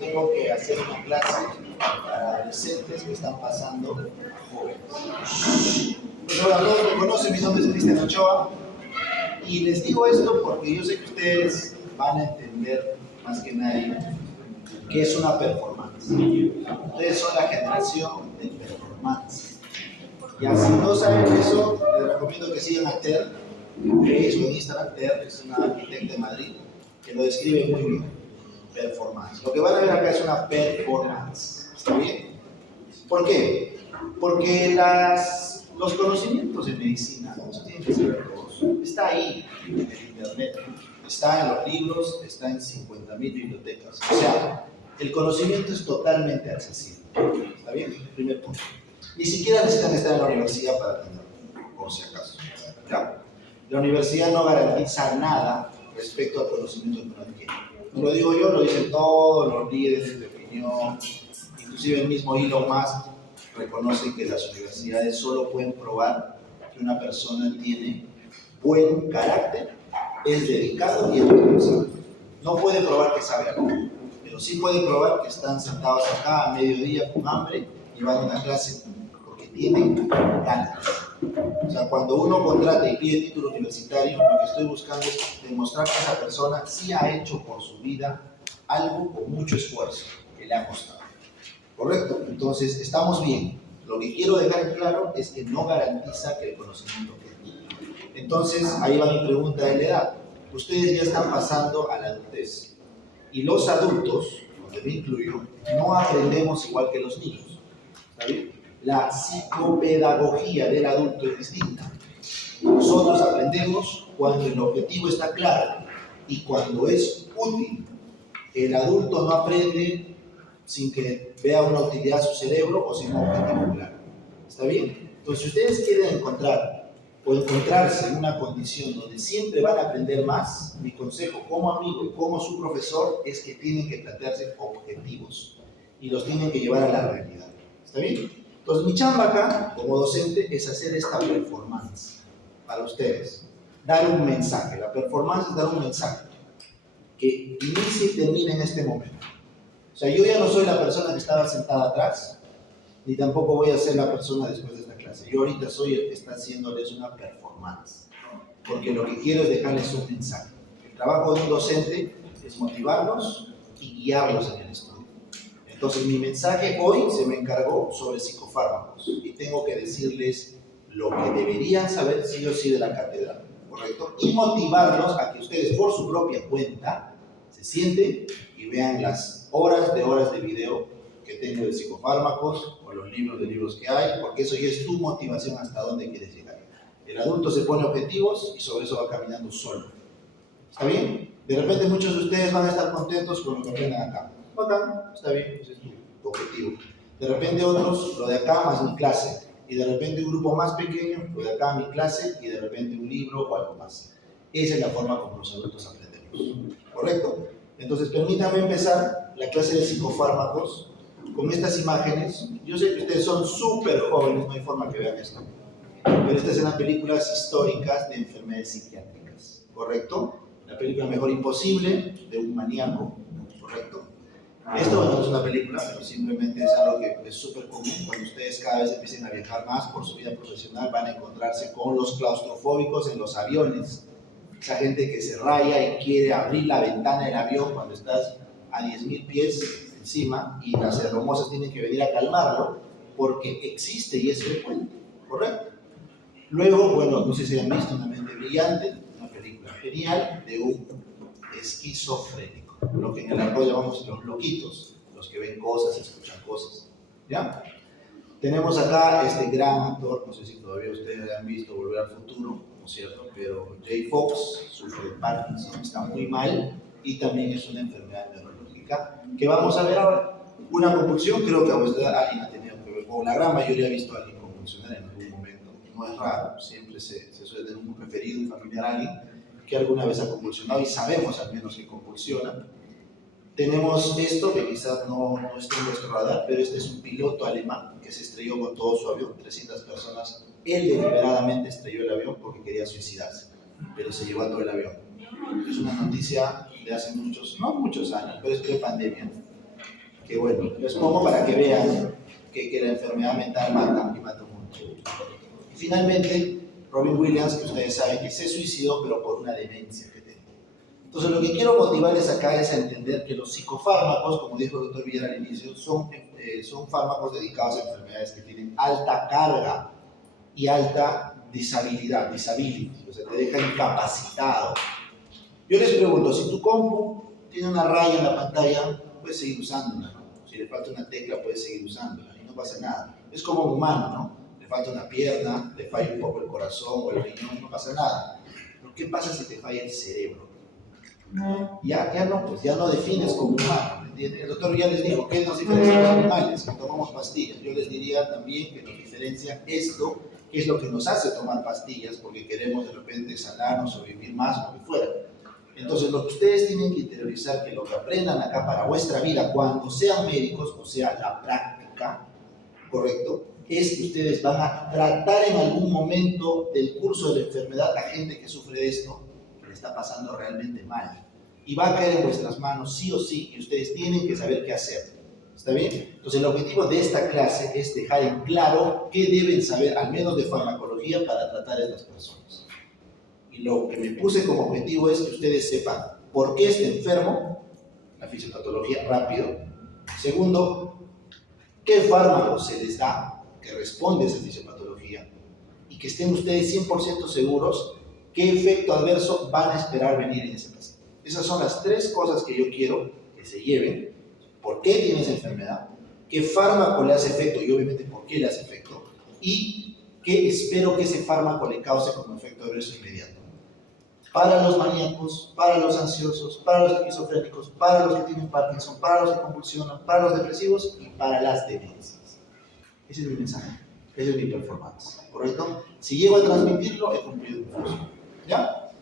tengo que hacer una clase para adolescentes que están pasando a jóvenes. Pues ahora todos me conocen, mi nombre es Cristian Ochoa y les digo esto porque yo sé que ustedes van a entender más que nadie qué es una performance. Ustedes son la generación de performance. Ya si no saben eso, les recomiendo que sigan a Ter, que es su Instagram. Ter es una arquitecta de Madrid que lo describe muy bien. Performance. Lo que van a ver acá es una performance. ¿Está bien? ¿Por qué? Porque los conocimientos de medicina, eso tienen que saber todos, está ahí en el internet, está en los libros, está en 50.000 bibliotecas. O sea, el conocimiento es totalmente accesible. ¿Está bien? Primer punto. Ni siquiera necesitan estar en la universidad para aprenderlo, por si acaso. ¿Ya? La universidad no garantiza nada respecto al conocimiento que uno adquiere. No lo digo yo, lo dicen todos los líderes de opinión, inclusive el mismo Elon Musk reconoce que las universidades solo pueden probar que una persona tiene buen carácter, es dedicado y es responsable. No puede probar que sabe algo, pero sí puede probar que están sentados acá a mediodía con hambre y van a una clase porque tienen ganas. O sea, cuando uno contrata y pide título universitario, lo que estoy buscando es demostrar que esa persona sí ha hecho por su vida algo con mucho esfuerzo, que le ha costado. ¿Correcto? Entonces, estamos bien. Lo que quiero dejar en claro es que no garantiza que el conocimiento quede. Entonces, ahí va mi pregunta de la edad. Ustedes ya están pasando a la adultez. Y los adultos, donde me incluyo, no aprendemos igual que los niños. ¿Está bien? La psicopedagogía del adulto es distinta. Nosotros aprendemos cuando el objetivo está claro y cuando es útil. El adulto no aprende sin que vea una utilidad a su cerebro o sin un objetivo claro. ¿Está bien? Entonces, si ustedes quieren encontrar o encontrarse en una condición donde siempre van a aprender más, mi consejo como amigo y como su profesor es que tienen que plantearse objetivos y los tienen que llevar a la realidad. ¿Está bien? Entonces, mi chamba acá, como docente, es hacer esta performance para ustedes. Dar un mensaje. La performance es dar un mensaje que inicie y termine en este momento. O sea, yo ya no soy la persona que estaba sentada atrás, ni tampoco voy a ser la persona después de esta clase. Yo ahorita soy el que está haciéndoles una performance, porque lo que quiero es dejarles un mensaje. El trabajo de un docente es motivarlos y guiarlos en el estudio. Entonces, mi mensaje hoy se me encargó sobre psicofármacos y tengo que decirles lo que deberían saber sí o sí de la cátedra, ¿correcto? Y motivarlos a que ustedes por su propia cuenta se sienten y vean las horas de video que tengo de psicofármacos o los libros que hay, porque eso ya es tu motivación hasta dónde quieres llegar. El adulto se pone objetivos y sobre eso va caminando solo. ¿Está bien? De repente muchos de ustedes van a estar contentos con lo que aprendan acá. Bacán, está bien, ese es tu objetivo. De repente otros, lo de acá más mi clase. Y de repente un grupo más pequeño, lo de acá mi clase, y de repente un libro o algo más. Esa es la forma como los adultos aprendemos. ¿Correcto? Entonces, permítanme empezar la clase de psicofármacos con estas imágenes. Yo sé que ustedes son súper jóvenes, no hay forma que vean esto. Pero estas son las películas históricas de enfermedades psiquiátricas. ¿Correcto? La película Mejor Imposible, de un maníaco. ¿Correcto? Esto no es una película, pero simplemente es algo que es súper común. Cuando ustedes cada vez empiecen a viajar más por su vida profesional, van a encontrarse con los claustrofóbicos en los aviones. Esa gente que se raya y quiere abrir la ventana del avión cuando estás a 10.000 pies encima y las hermosas tienen que venir a calmarlo porque existe y es frecuente, ¿correcto? Luego, bueno, no sé si han visto Una mente brillante, una película genial de un esquizofrénico, lo que en el argot llamamos los loquitos, los que ven cosas, escuchan cosas, ¿ya? Tenemos acá este gran actor, no sé si todavía ustedes han visto Volver al Futuro, ¿no es cierto? Pero Jay Fox sufre de Parkinson, está muy mal y también es una enfermedad neurológica que vamos a ver ahora. Una convulsión, creo que a vuestra edad alguien ha tenido que ver, o la gran mayoría ha visto a alguien convulsionar en algún momento. No es raro, siempre se suele tener un preferido, un familiar, alguien que alguna vez ha convulsionado y sabemos al menos que convulsiona. Tenemos esto que quizás no está en nuestro radar, pero este es un piloto alemán que se estrelló con todo su avión, 300 personas. Él deliberadamente estrelló el avión porque quería suicidarse, pero se llevó a todo el avión. Es una noticia de hace no muchos años, pero es pre-pandemia. que bueno, les pongo para que vean que la enfermedad mental mata y mata mucho. Y finalmente, Robin Williams, que ustedes saben que se suicidó, pero por una demencia que tenía. Entonces, lo que quiero motivarles acá es a entender que los psicofármacos, como dijo el doctor Villar al inicio, son fármacos dedicados a enfermedades que tienen alta carga y alta disabilidad, disability, o sea, te deja incapacitado. Yo les pregunto, si tu compu tiene una raya en la pantalla, puedes seguir usándola, ¿no? Si le falta una tecla, puedes seguir usándola y no pasa nada. Es como un humano, ¿no? Le falta una pierna, le falla un poco el corazón o el riñón, no pasa nada. Pero ¿qué pasa si te falla el cerebro? Ya no defines como humano, ¿me entiendes? El doctor ya les dijo, ¿qué nos diferencia de los animales? Que tomamos pastillas. Yo les diría también que nos diferencia esto, que es lo que nos hace tomar pastillas, porque queremos de repente sanarnos o vivir más o lo que fuera. Entonces, lo que ustedes tienen que interiorizar, que lo que aprendan acá para vuestra vida, cuando sean médicos, o sea, la práctica, ¿correcto? Es que ustedes van a tratar en algún momento del curso de la enfermedad a gente que sufre de esto, que le está pasando realmente mal. Y va a caer en vuestras manos sí o sí, y ustedes tienen que saber qué hacer. ¿Está bien? Entonces, el objetivo de esta clase es dejar en claro qué deben saber, al menos de farmacología, para tratar a estas personas. Y lo que me puse como objetivo es que ustedes sepan por qué está enfermo, la fisiopatología, rápido. Segundo, qué fármaco se les da que responde a esa fisiopatología. Y que estén ustedes 100% seguros qué efecto adverso van a esperar venir en ese paciente. Esas son las tres cosas que yo quiero que se lleven. ¿Por qué tiene esa enfermedad? ¿Qué fármaco le hace efecto? Y obviamente, ¿por qué le hace efecto? Y qué espero que ese fármaco le cause como efecto adverso inmediato. Para los maníacos, para los ansiosos, para los esquizofrénicos, para los que tienen Parkinson, para los que convulsionan, para los depresivos y para las demencias. Ese es mi mensaje, ese es mi performance, ¿correcto? Si llego a transmitirlo, he cumplido mi función. ¿Ya?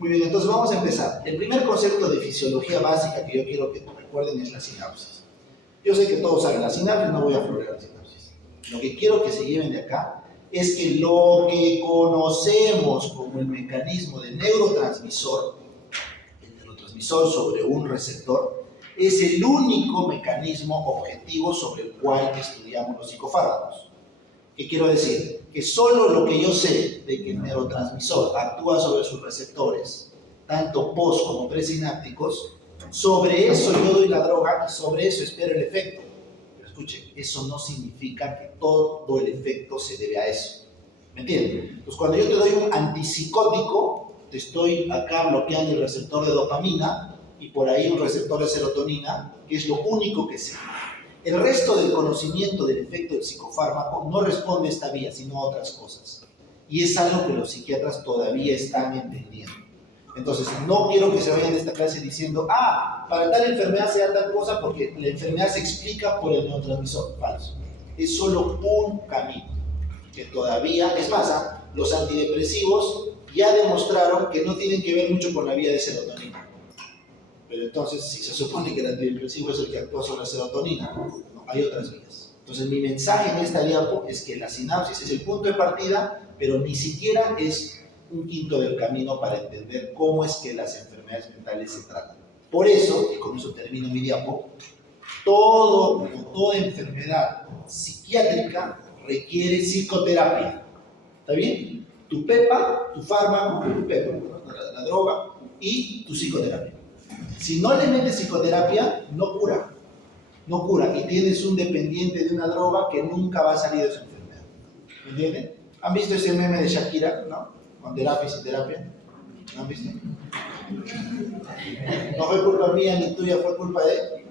Muy bien, entonces vamos a empezar. El primer concepto de fisiología básica que yo quiero que recuerden es la sinapsis. Yo sé que todos saben la sinapsis, no voy a florear la sinapsis. Lo que quiero que se lleven de acá es que lo que conocemos como el mecanismo del neurotransmisor sobre un receptor, es el único mecanismo objetivo sobre el cual estudiamos los psicofármacos. ¿Qué quiero decir? Que solo lo que yo sé de que el neurotransmisor actúa sobre sus receptores, tanto post como presinápticos, sobre eso yo doy la droga y sobre eso espero el efecto. Escuchen, eso no significa que todo el efecto se debe a eso. ¿Me entienden? Entonces, cuando yo te doy un antipsicótico, te estoy acá bloqueando el receptor de dopamina y por ahí un receptor de serotonina, que es lo único que sé. El resto del conocimiento del efecto del psicofármaco no responde a esta vía, sino a otras cosas. Y es algo que los psiquiatras todavía están entendiendo. Entonces, no quiero que se vayan de esta clase diciendo, para tal enfermedad se da tal cosa porque la enfermedad se explica por el neurotransmisor. Falso. Es solo un camino que todavía, es más, los antidepresivos ya demostraron que no tienen que ver mucho con la vía de serotonina. Pero entonces, si se supone que el antidepresivo es el que actúa sobre la serotonina, no, hay otras vías. Entonces, mi mensaje en esta diapo es que la sinapsis es el punto de partida, pero ni siquiera es un quinto del camino para entender cómo es que las enfermedades mentales se tratan. Por eso, y con eso termino mi diapo, toda enfermedad psiquiátrica requiere psicoterapia. ¿Está bien? Tu PEPA, tu fármaco, la droga y tu psicoterapia. Si no le metes psicoterapia, no cura. No cura. Y tienes un dependiente de una droga que nunca va a salir de su enfermedad. ¿Me entienden? ¿Han visto ese meme de Shakira, no? Con terapia y sin terapia. ¿No han visto? No fue culpa mía ni tuya, fue culpa de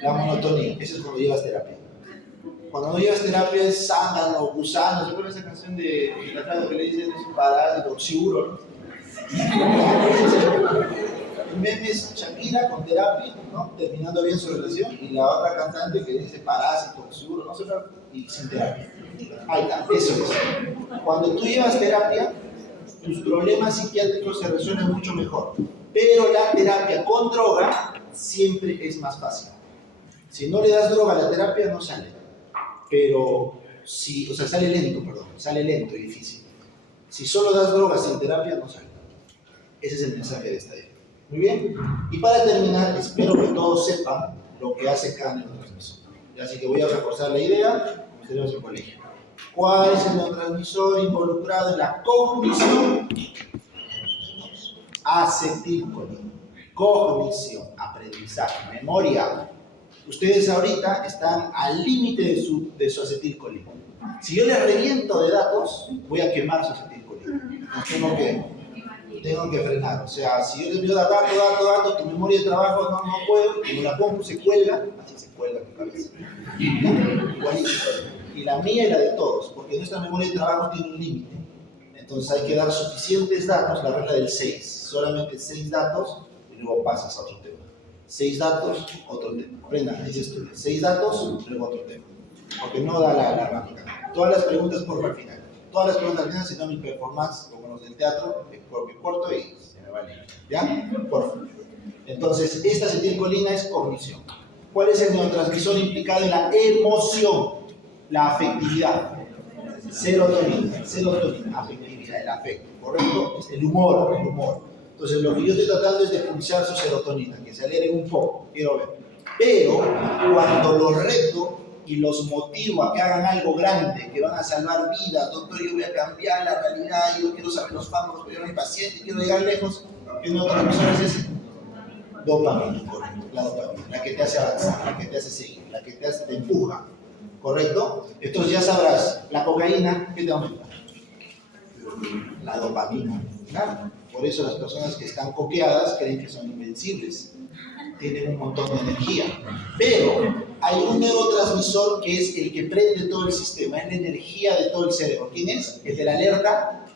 la monotonía. Eso es cuando llevas terapia. Cuando no llevas terapia es zángano, gusano. ¿Se acuerdan esa canción de Tratado que le dicen es parásito, oxíuro, ¿no? El meme es Shakira con terapia, ¿no? Terminando bien su relación, y la otra cantante que dice parásito, oxíuro, no sé, y sin terapia. Ahí está, eso es. Cuando tú llevas terapia, tus problemas psiquiátricos se resuelven mucho mejor. Pero la terapia con droga siempre es más fácil. Si no le das droga a la terapia, no sale. Pero si, sale lento y difícil. Si solo das droga sin terapia, no sale. Ese es el mensaje de esta idea. Muy bien. Y para terminar, espero que todos sepan lo que hace cada neurotransmisor. Así que voy a reforzar la idea, como tenemos en el colegio. ¿Cuál es el neurotransmisor involucrado en la cognición? Acetilcolina. Cognición, aprendizaje, memoria. Ustedes ahorita están al límite de su acetilcolina. Si yo les reviento de datos, voy a quemar su acetilcolina. Entonces tengo que frenar. O sea, si yo les envío datos, tu memoria de trabajo no puedo, y la compu se cuelga, así se cuelga mi cabeza. Igualito. Y la mía y la de todos, porque nuestra memoria de trabajo tiene un límite. Entonces hay que dar suficientes datos, la regla del 6. Solamente 6 datos y luego pasas a otro tema. 6 datos, otro tema. Aprendan, dice estudio. 6 datos, luego otro tema. Porque no da la herramienta. Todas las preguntas por al final. Todas las preguntas al final, si no mi performance, como los del teatro, me corto y se me va el límite. ¿Ya? Por favor. Entonces, esta acetilcolina es cognición. ¿Cuál es el neurotransmisor implicado en la emoción? La afectividad. Serotonina, afectividad, el afecto, ¿correcto? Es el humor. Entonces, lo que yo estoy tratando es de pulsar su serotonina, que se alegren un poco, quiero ver. Pero, cuando los reto y los motivo a que hagan algo grande, que van a salvar vidas, doctor, yo voy a cambiar la realidad, yo quiero saber los fármacos, pero yo no soy paciente, quiero llegar lejos, ¿qué neurotransmisor es ese? Dopamina, correcto, la dopamina, la que te hace avanzar, la que te hace seguir, la que te empuja. ¿Correcto? Entonces ya sabrás, la cocaína, ¿qué te aumenta? La dopamina. Claro. Por eso las personas que están coqueadas creen que son invencibles. Tienen un montón de energía. Pero hay un neurotransmisor que es el que prende todo el sistema, es la energía de todo el cerebro. ¿Quién es? El de la alerta.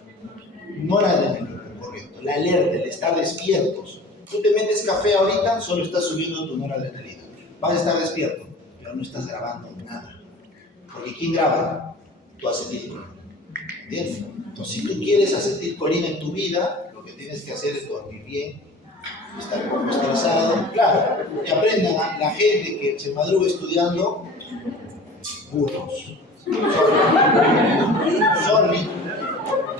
No la adrenalina, correcto. La alerta, el estar despiertos. Tú te metes café ahorita, solo estás subiendo tu noradrenalina. Vas a estar despierto, pero no estás grabando nada. Porque ¿quién graba? Tu acetilcolina. ¿Entiendes? Entonces, si tú quieres acetilcolina en tu vida, lo que tienes que hacer es dormir bien, estar poco estresado. Claro, y aprendan a la gente que se madruga estudiando, burros. Sorry,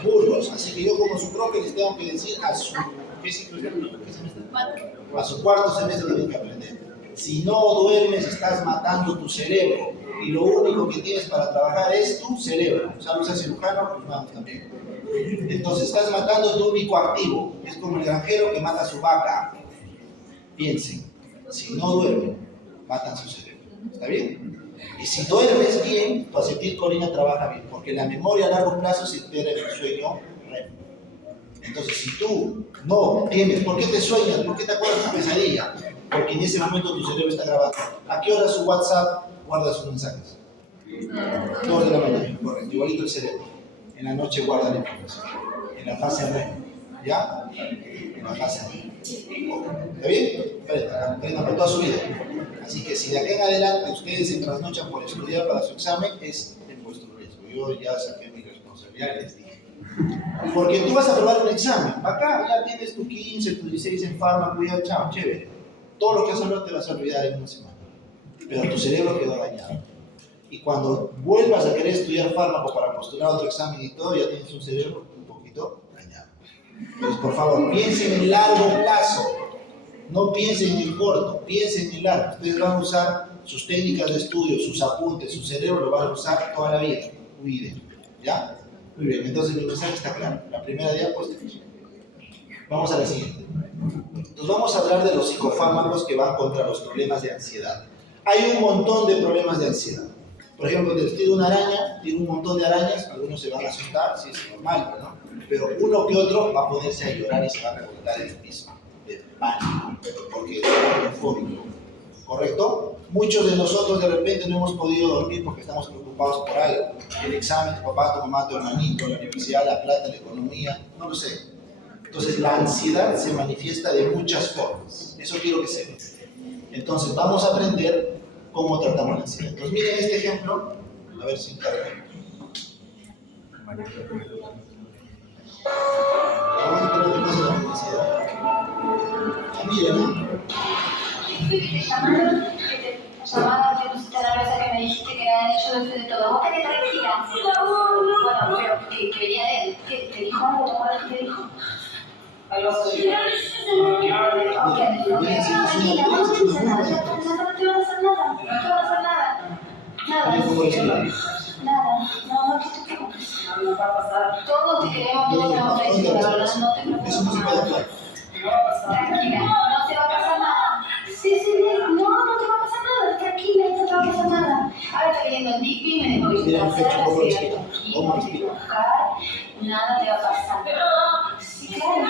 burros. Así que yo, como su profe, les tengo que decir a su cuarto semestre tienen que aprender. Si no duermes, estás matando tu cerebro. Y lo único que tienes para trabajar es tu cerebro. ¿Sabes ser cirujano? Pues vamos también. Entonces estás matando tu único activo. Es como el granjero que mata a su vaca. Piensen, si no duermen, matan su cerebro. ¿Está bien? Y si duermes bien, tu acetilcolina trabaja bien. Porque la memoria a largo plazo se integra en el sueño REM. Entonces, si tú no tienes, ¿por qué te sueñas? ¿Por qué te acuerdas de tu pesadilla? Porque en ese momento tu cerebro está grabando. ¿A qué hora su WhatsApp guarda sus mensajes? 2 de la mañana, correcto, igualito el cerebro. En la noche guarda la información. En la fase REM, ¿ya? En la fase REM. ¿Está bien? Aprendan por toda su vida. Así que si de aquí en adelante ustedes se trasnochan por estudiar para su examen, es en vuestro riesgo. Yo ya saqué mi responsabilidad y les dije. Porque tú vas a probar un examen. Acá ya tienes tu 15, tu 16 en fármaco, ya chao, chévere. Todo lo que has hablado te vas a olvidar en una semana. Pero tu cerebro quedó dañado. Y cuando vuelvas a querer estudiar fármaco para postular otro examen y todo, ya tienes un cerebro un poquito dañado. Entonces, por favor, piensen en el largo plazo. No piensen en el corto, piensen en el largo. Ustedes van a usar sus técnicas de estudio, sus apuntes, su cerebro lo van a usar toda la vida. Muy bien. ¿Ya? Muy bien. Entonces, el mensaje está claro. La primera diapositiva. Vamos a la siguiente. Entonces, vamos a hablar de los psicofármacos que van contra los problemas de ansiedad. Hay un montón de problemas de ansiedad. Por ejemplo, te tira una araña, tiene un montón de arañas, algunos se van a asustar, sí es normal, ¿no? Pero uno que otro va a ponerse a llorar y se va a revoltar en el piso, de pánico, porque es fóbico, ¿correcto? Muchos de nosotros de repente no hemos podido dormir porque estamos preocupados por algo. El examen, tu papá, tu mamá, tu hermanito, la universidad, la plata, la economía, no lo sé. Entonces la ansiedad se manifiesta de muchas formas, eso quiero que sepan. Entonces vamos a aprender cómo tratamos la ansiedad. Entonces miren este ejemplo, a ver si encarga. Vamos a ver lo que pasa con la ansiedad. Miren, ¿no? Llamada, te pusiste nerviosa que me dijiste que era yo no sé de todo. ¿Vos tenés tranquila? Bueno, pero que venía de él. ¿Qué te dijo algo? ¿Te acuerdas qué te dijo? Algo así. Ok, tranquila, vos tranquila, ya estás ¿Cómo respira? Nada, no te preocupes. No va a pasar. Todos te queremos, todos te vamos a decir la verdad, no te preocupes. Eso no se puede actuar. Tranquila, no te va a pasar nada. Sí, no te va a pasar nada. Tranquila, no te va a pasar nada. Ahora está viendo el DIP y me dejó Mira el pecho, ¿cómo respira? tranquila, ¿Cómo no te respira? tocar, nada te va a pasar. Sí, claro.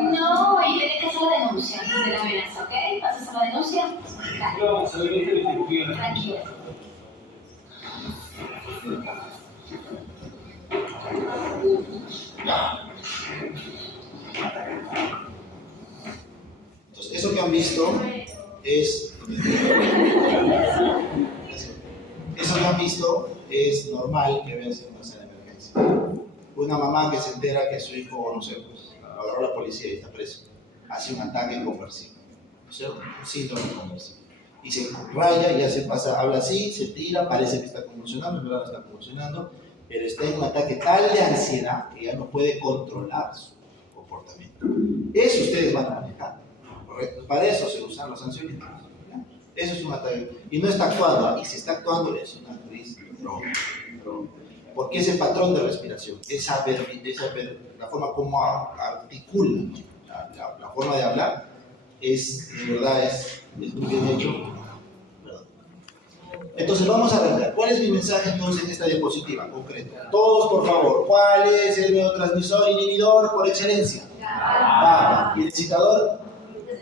No, y tenés que hacer la denuncia de la amenaza, ¿ok? ¿Vas a hacer la denuncia? Dale. Tranquila. Entonces, eso que han visto es... Eso que han visto es normal que vean en una escena de emergencia. Una mamá que se entera que su hijo, no sé, pues, lo agarró la policía y está preso, hace un ataque conversivo, ¿no es cierto? Un síndrome conversivo. Y se raya, ya se pasa, habla así, se tira, parece que está convulsionando, en verdad no está convulsionando, pero está en un ataque tal de ansiedad que ya no puede controlar su comportamiento. Eso ustedes van a manejar, ¿correcto? Para eso se usan los ansiolíticos. Eso es un ataque. Y no está actuando, y si está actuando es una crisis porque ese patrón de respiración, la forma como articula, la forma de hablar, de verdad es muy bien hecho. Perdón. Entonces vamos a arrancar. ¿Cuál es mi mensaje entonces en esta diapositiva concreta? Todos, por favor, ¿cuál es el neurotransmisor inhibidor por excelencia? GABA. ¿Y el excitador?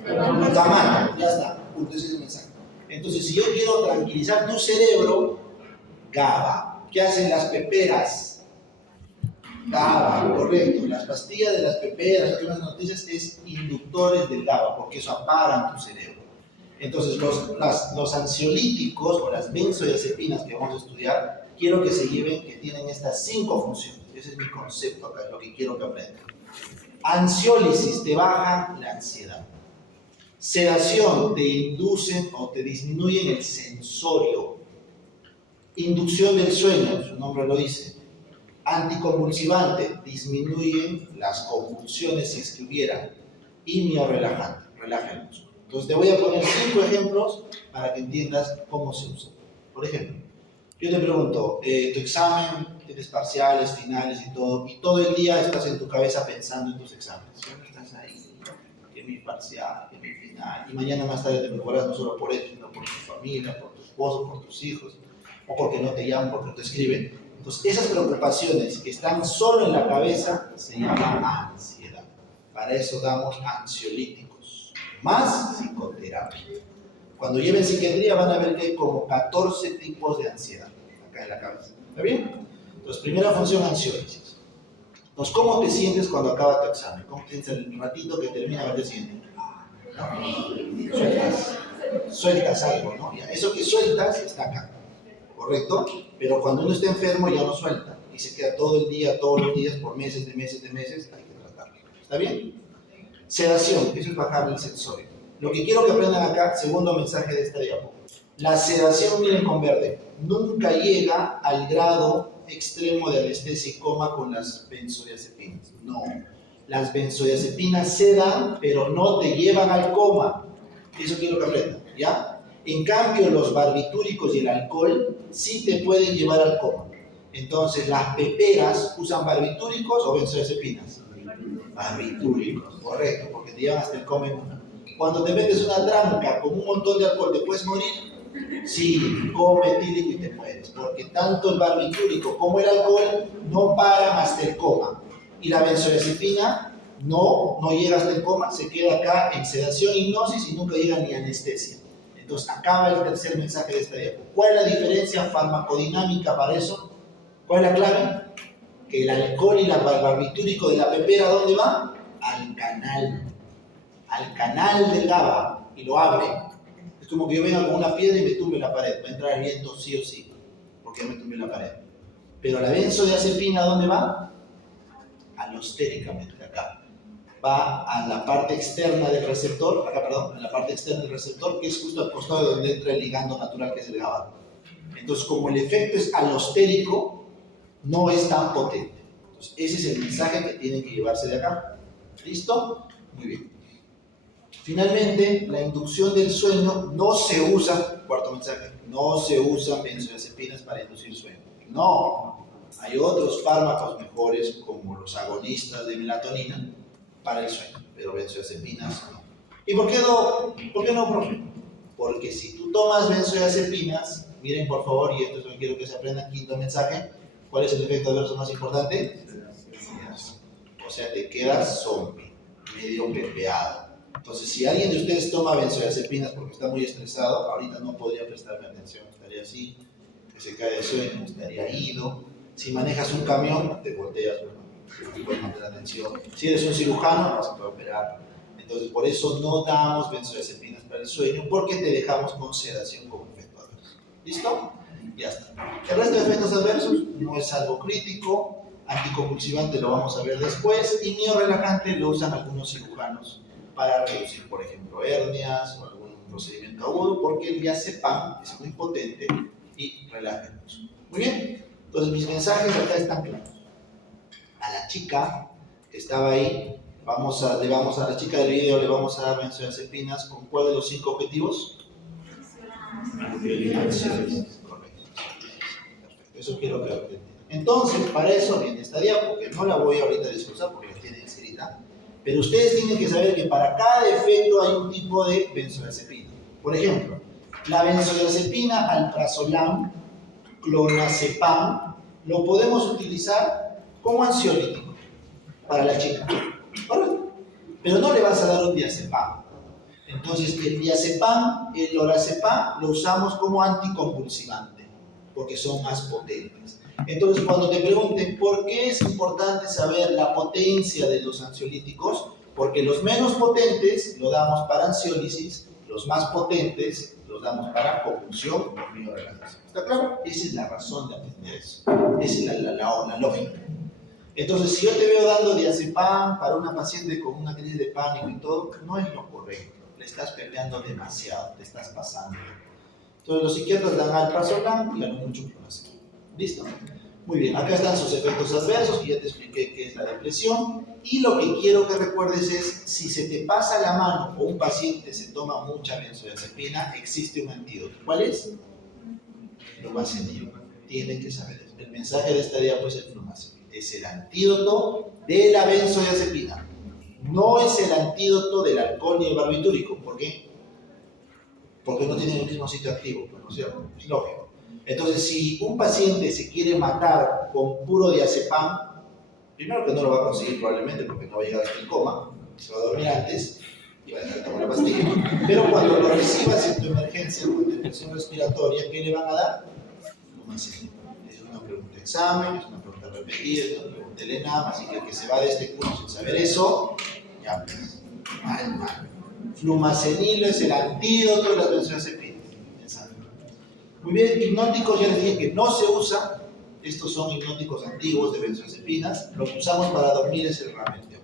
Glutamato. Ya está. Punto. Ese es el mensaje. Entonces, si yo quiero tranquilizar tu cerebro, GABA. ¿Qué hacen las peperas? GABA, correcto. Las pastillas de las peperas, las últimas noticias, es inductores del GABA, porque eso apagan tu cerebro. Entonces, los ansiolíticos o las benzodiazepinas que vamos a estudiar, quiero que se lleven que tienen estas 5 funciones. Ese es mi concepto acá, es lo que quiero que aprendan. Ansiólisis, te baja la ansiedad. Sedación, te inducen o te disminuyen el sensorio. Inducción del sueño, su nombre lo dice. Anticonvulsivante, disminuyen las convulsiones si es que hubiera. Y miorrelajante, relaja el músculo. Entonces te voy a poner 5 ejemplos para que entiendas cómo se usa. Por ejemplo, yo te pregunto, tu examen, tienes parciales, finales y todo el día estás en tu cabeza pensando en tus exámenes. Siempre estás ahí, que mi parcial, que mi final. Y mañana más tarde te preocupas no solo por eso, sino por tu familia, por tu esposo, por tus hijos. O porque no te llaman, porque no te escriben. Entonces, esas preocupaciones que están solo en la cabeza se llaman ansiedad. Para eso damos ansiolíticos, más psicoterapia. Cuando lleven psiquiatría van a ver que hay como 14 tipos de ansiedad acá en la cabeza. ¿Está bien? Entonces, primera función, ansiólisis. Entonces, ¿cómo te sientes cuando acaba tu examen? ¿Cómo te sientes el ratito que termina al día siguiente? Sueltas algo, ¿no? Ya, eso que sueltas está acá. ¿Correcto? Pero cuando uno está enfermo ya no suelta y se queda todo el día, todos los días, por meses, hay que tratarlo. ¿Está bien? Sedación, eso es bajar el sensorio. Lo que quiero que aprendan acá, segundo mensaje de esta diapo. La sedación, miren con verde, nunca llega al grado extremo de anestesia y coma con las benzodiazepinas. No. Las benzodiazepinas sedan, pero no te llevan al coma. Eso quiero que aprendan, ¿ya? En cambio, los barbitúricos y el alcohol sí te pueden llevar al coma. Entonces, las peperas usan barbitúricos o benzodiazepinas. Barbitúricos, correcto, porque te llevan hasta el coma en una. Cuando te metes una tranca con un montón de alcohol, ¿te puedes morir? Sí, come etílico y te mueres, porque tanto el barbitúrico como el alcohol no paran hasta el coma. Y la benzodiazepina no llega hasta el coma, se queda acá en sedación, hipnosis y nunca llega ni anestesia. Entonces, acaba el tercer mensaje de esta diapo. ¿Cuál es la diferencia farmacodinámica para eso? ¿Cuál es la clave? Que el alcohol y el barbitúrico de la pepera, ¿a dónde va? Al canal del GABA, y lo abre. Es como que yo venga con una piedra y me tumbe la pared. Va a entrar el viento sí o sí, porque me tumbe la pared. Pero la benzodiazepina, ¿a dónde va? Alostéricamente, acá. Va a la parte externa del receptor, a la parte externa del receptor, que es justo al costado de donde entra el ligando natural, que es el GABA. Entonces, como el efecto es alostérico, no es tan potente. Entonces, ese es el mensaje que tienen que llevarse de acá. ¿Listo? Muy bien. Finalmente, la inducción del sueño no se usa, cuarto mensaje, no se usan benzodiazepinas para inducir sueño. No, hay otros fármacos mejores como los agonistas de melatonina para el sueño, pero benzodiazepinas no. ¿Y por qué no, profe? Porque si tú tomas benzodiazepinas, miren por favor, y esto es lo que quiero que se aprenda, quinto mensaje, ¿cuál es el efecto adverso más importante? O sea, te quedas zombie, medio pepeado. Entonces, si alguien de ustedes toma benzodiazepinas porque está muy estresado, ahorita no podría prestarme atención, estaría así, que se cae de sueño, estaría ido. Si manejas un camión, te volteas, no puedes mantener atención. Si eres un cirujano, no se puede operar. Entonces, por eso no damos benzodiazepinas para el sueño, porque te dejamos con sedación como efecto adverso. ¿Listo? Ya está. El resto de efectos adversos no es algo crítico. Anticonvulsivante lo vamos a ver después. Y miorrelajante lo usan algunos cirujanos para reducir, por ejemplo, hernias o algún procedimiento agudo, porque el diazepam es muy potente y relaja mucho. Muy bien. Entonces, mis mensajes acá están claros. A la chica que estaba ahí, a la chica del video le vamos a dar benzodiazepinas con ¿cuál de los 5 objetivos? Correcto. Eso quiero que aprendan. Entonces, para eso viene esta diapo, que no la voy ahorita a discursar porque la tienen escrita, pero ustedes tienen que saber que para cada efecto hay un tipo de benzodiazepina. Por ejemplo, la benzodiazepina alprazolam, clonazepam, lo podemos utilizar como ansiolítico para la chica, ¿correcto? Pero no le vas a dar un diazepam. Entonces, el diazepam, el lorazepam, lo usamos como anticonvulsivante, porque son más potentes. Entonces, cuando te pregunten por qué es importante saber la potencia de los ansiolíticos, porque los menos potentes lo damos para ansiólisis, los más potentes los damos para convulsión o miorrelajación. ¿Está claro? Esa es la razón de aprender eso. Esa es la lógica. Entonces, si yo te veo dando diazepam para una paciente con una crisis de pánico y todo, no es lo correcto. Le estás pepeando demasiado, te estás pasando. Entonces, los psiquiatras dan alprazolam y dan mucho clonazepam. ¿Listo? Muy bien, acá están sus efectos adversos, que ya te expliqué qué es la depresión. Y lo que quiero que recuerdes es, si se te pasa la mano o un paciente se toma mucha benzodiazepina, existe un antídoto. ¿Cuál es? Flumazenil. Tienen que saber eso. El mensaje de esta diapo es el flumazenil. Es el antídoto de la benzodiazepina. No es el antídoto del alcohol ni el barbitúrico. ¿Por qué? Porque no tienen el mismo sitio activo, ¿no es cierto? Es lógico. Entonces, si un paciente se quiere matar con puro diazepam, primero que no lo va a conseguir probablemente porque no va a llegar hasta el coma, se va a dormir antes y va a dejar de tomar la pastilla. Pero cuando lo recibas en tu emergencia con depresión respiratoria, ¿qué le van a dar? Flumazenil. Es una pregunta de examen, es una pregunta repetida, es una pregunta del ENAM, así que el que se va de este curso sin saber eso, ya pues, mal. Flumazenil es el antídoto de las benzodiazepinas. Muy bien, hipnóticos ya les dije que no se usa. Estos son hipnóticos antiguos de benzodiazepinas. Lo que usamos para dormir es el Rameldeol.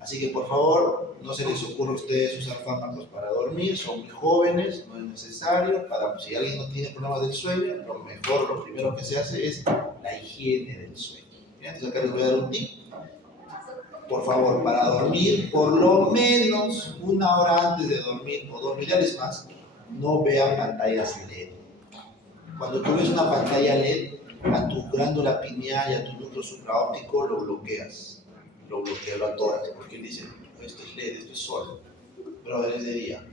Así que por favor, no se les ocurra a ustedes usar fármacos para dormir. Son muy jóvenes, no es necesario. Si alguien no tiene problemas del sueño, lo primero que se hace es la higiene del sueño. Entonces acá les voy a dar un tip. Por favor, para dormir, por lo menos 1 hora antes de dormir o dormir, ya les más, no vean pantallas LED. Cuando tú ves una pantalla LED, a tu glándula pineal y a tu núcleo supraóptico lo bloqueas, lo atoras, porque él dice, esto es LED, esto es sol, pero es de día.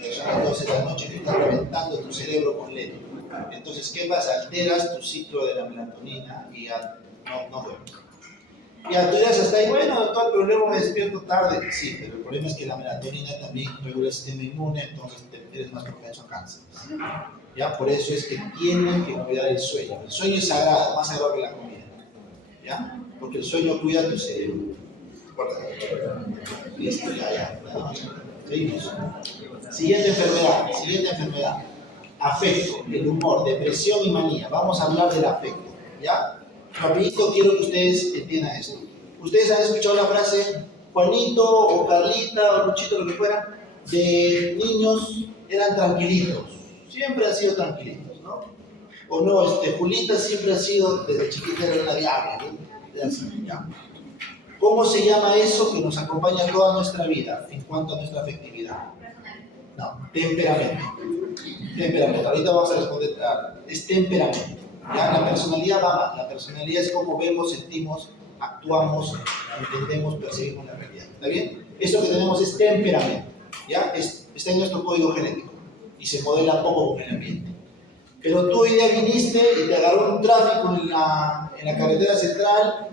Pero son las 12 de la noche que estás reventando tu cerebro con LED. Entonces, ¿qué pasa? Alteras tu ciclo de la melatonina y ya no duermes. Ya tú dirás hasta ahí, bueno, doctor, pero luego me despierto tarde. Sí, pero el problema es que la melatonina también regula el sistema inmune, entonces eres más propenso a cáncer. ¿Ya? Por eso es que tienen que cuidar el sueño. El sueño es sagrado, más sagrado que la comida. ¿Ya? Porque el sueño cuida tu cerebro. Listo, ya. Seguimos. Siguiente enfermedad. Afecto, el humor, depresión y manía. Vamos a hablar del afecto. ¿Ya? Rapidito quiero que ustedes entiendan esto. Ustedes han escuchado la frase Juanito o Carlita o Luchito, lo que fuera, de niños eran tranquilitos, siempre han sido tranquilitos, ¿no? O no, Julita siempre ha sido, desde chiquita era una diabla, ¿no? Ya. ¿Cómo se llama eso que nos acompaña toda nuestra vida en cuanto a nuestra afectividad? No, temperamento. Temperamento. Ahorita vamos a responder. Es temperamento. ¿Ya? La personalidad va más. La personalidad es cómo vemos, sentimos, actuamos, entendemos, percibimos la realidad. ¿Está bien? Esto que tenemos es temperamento. ¿Ya? Está en nuestro código genético y se modela poco con el ambiente. Pero tú hoy día viniste y te agarró un tráfico en la carretera central,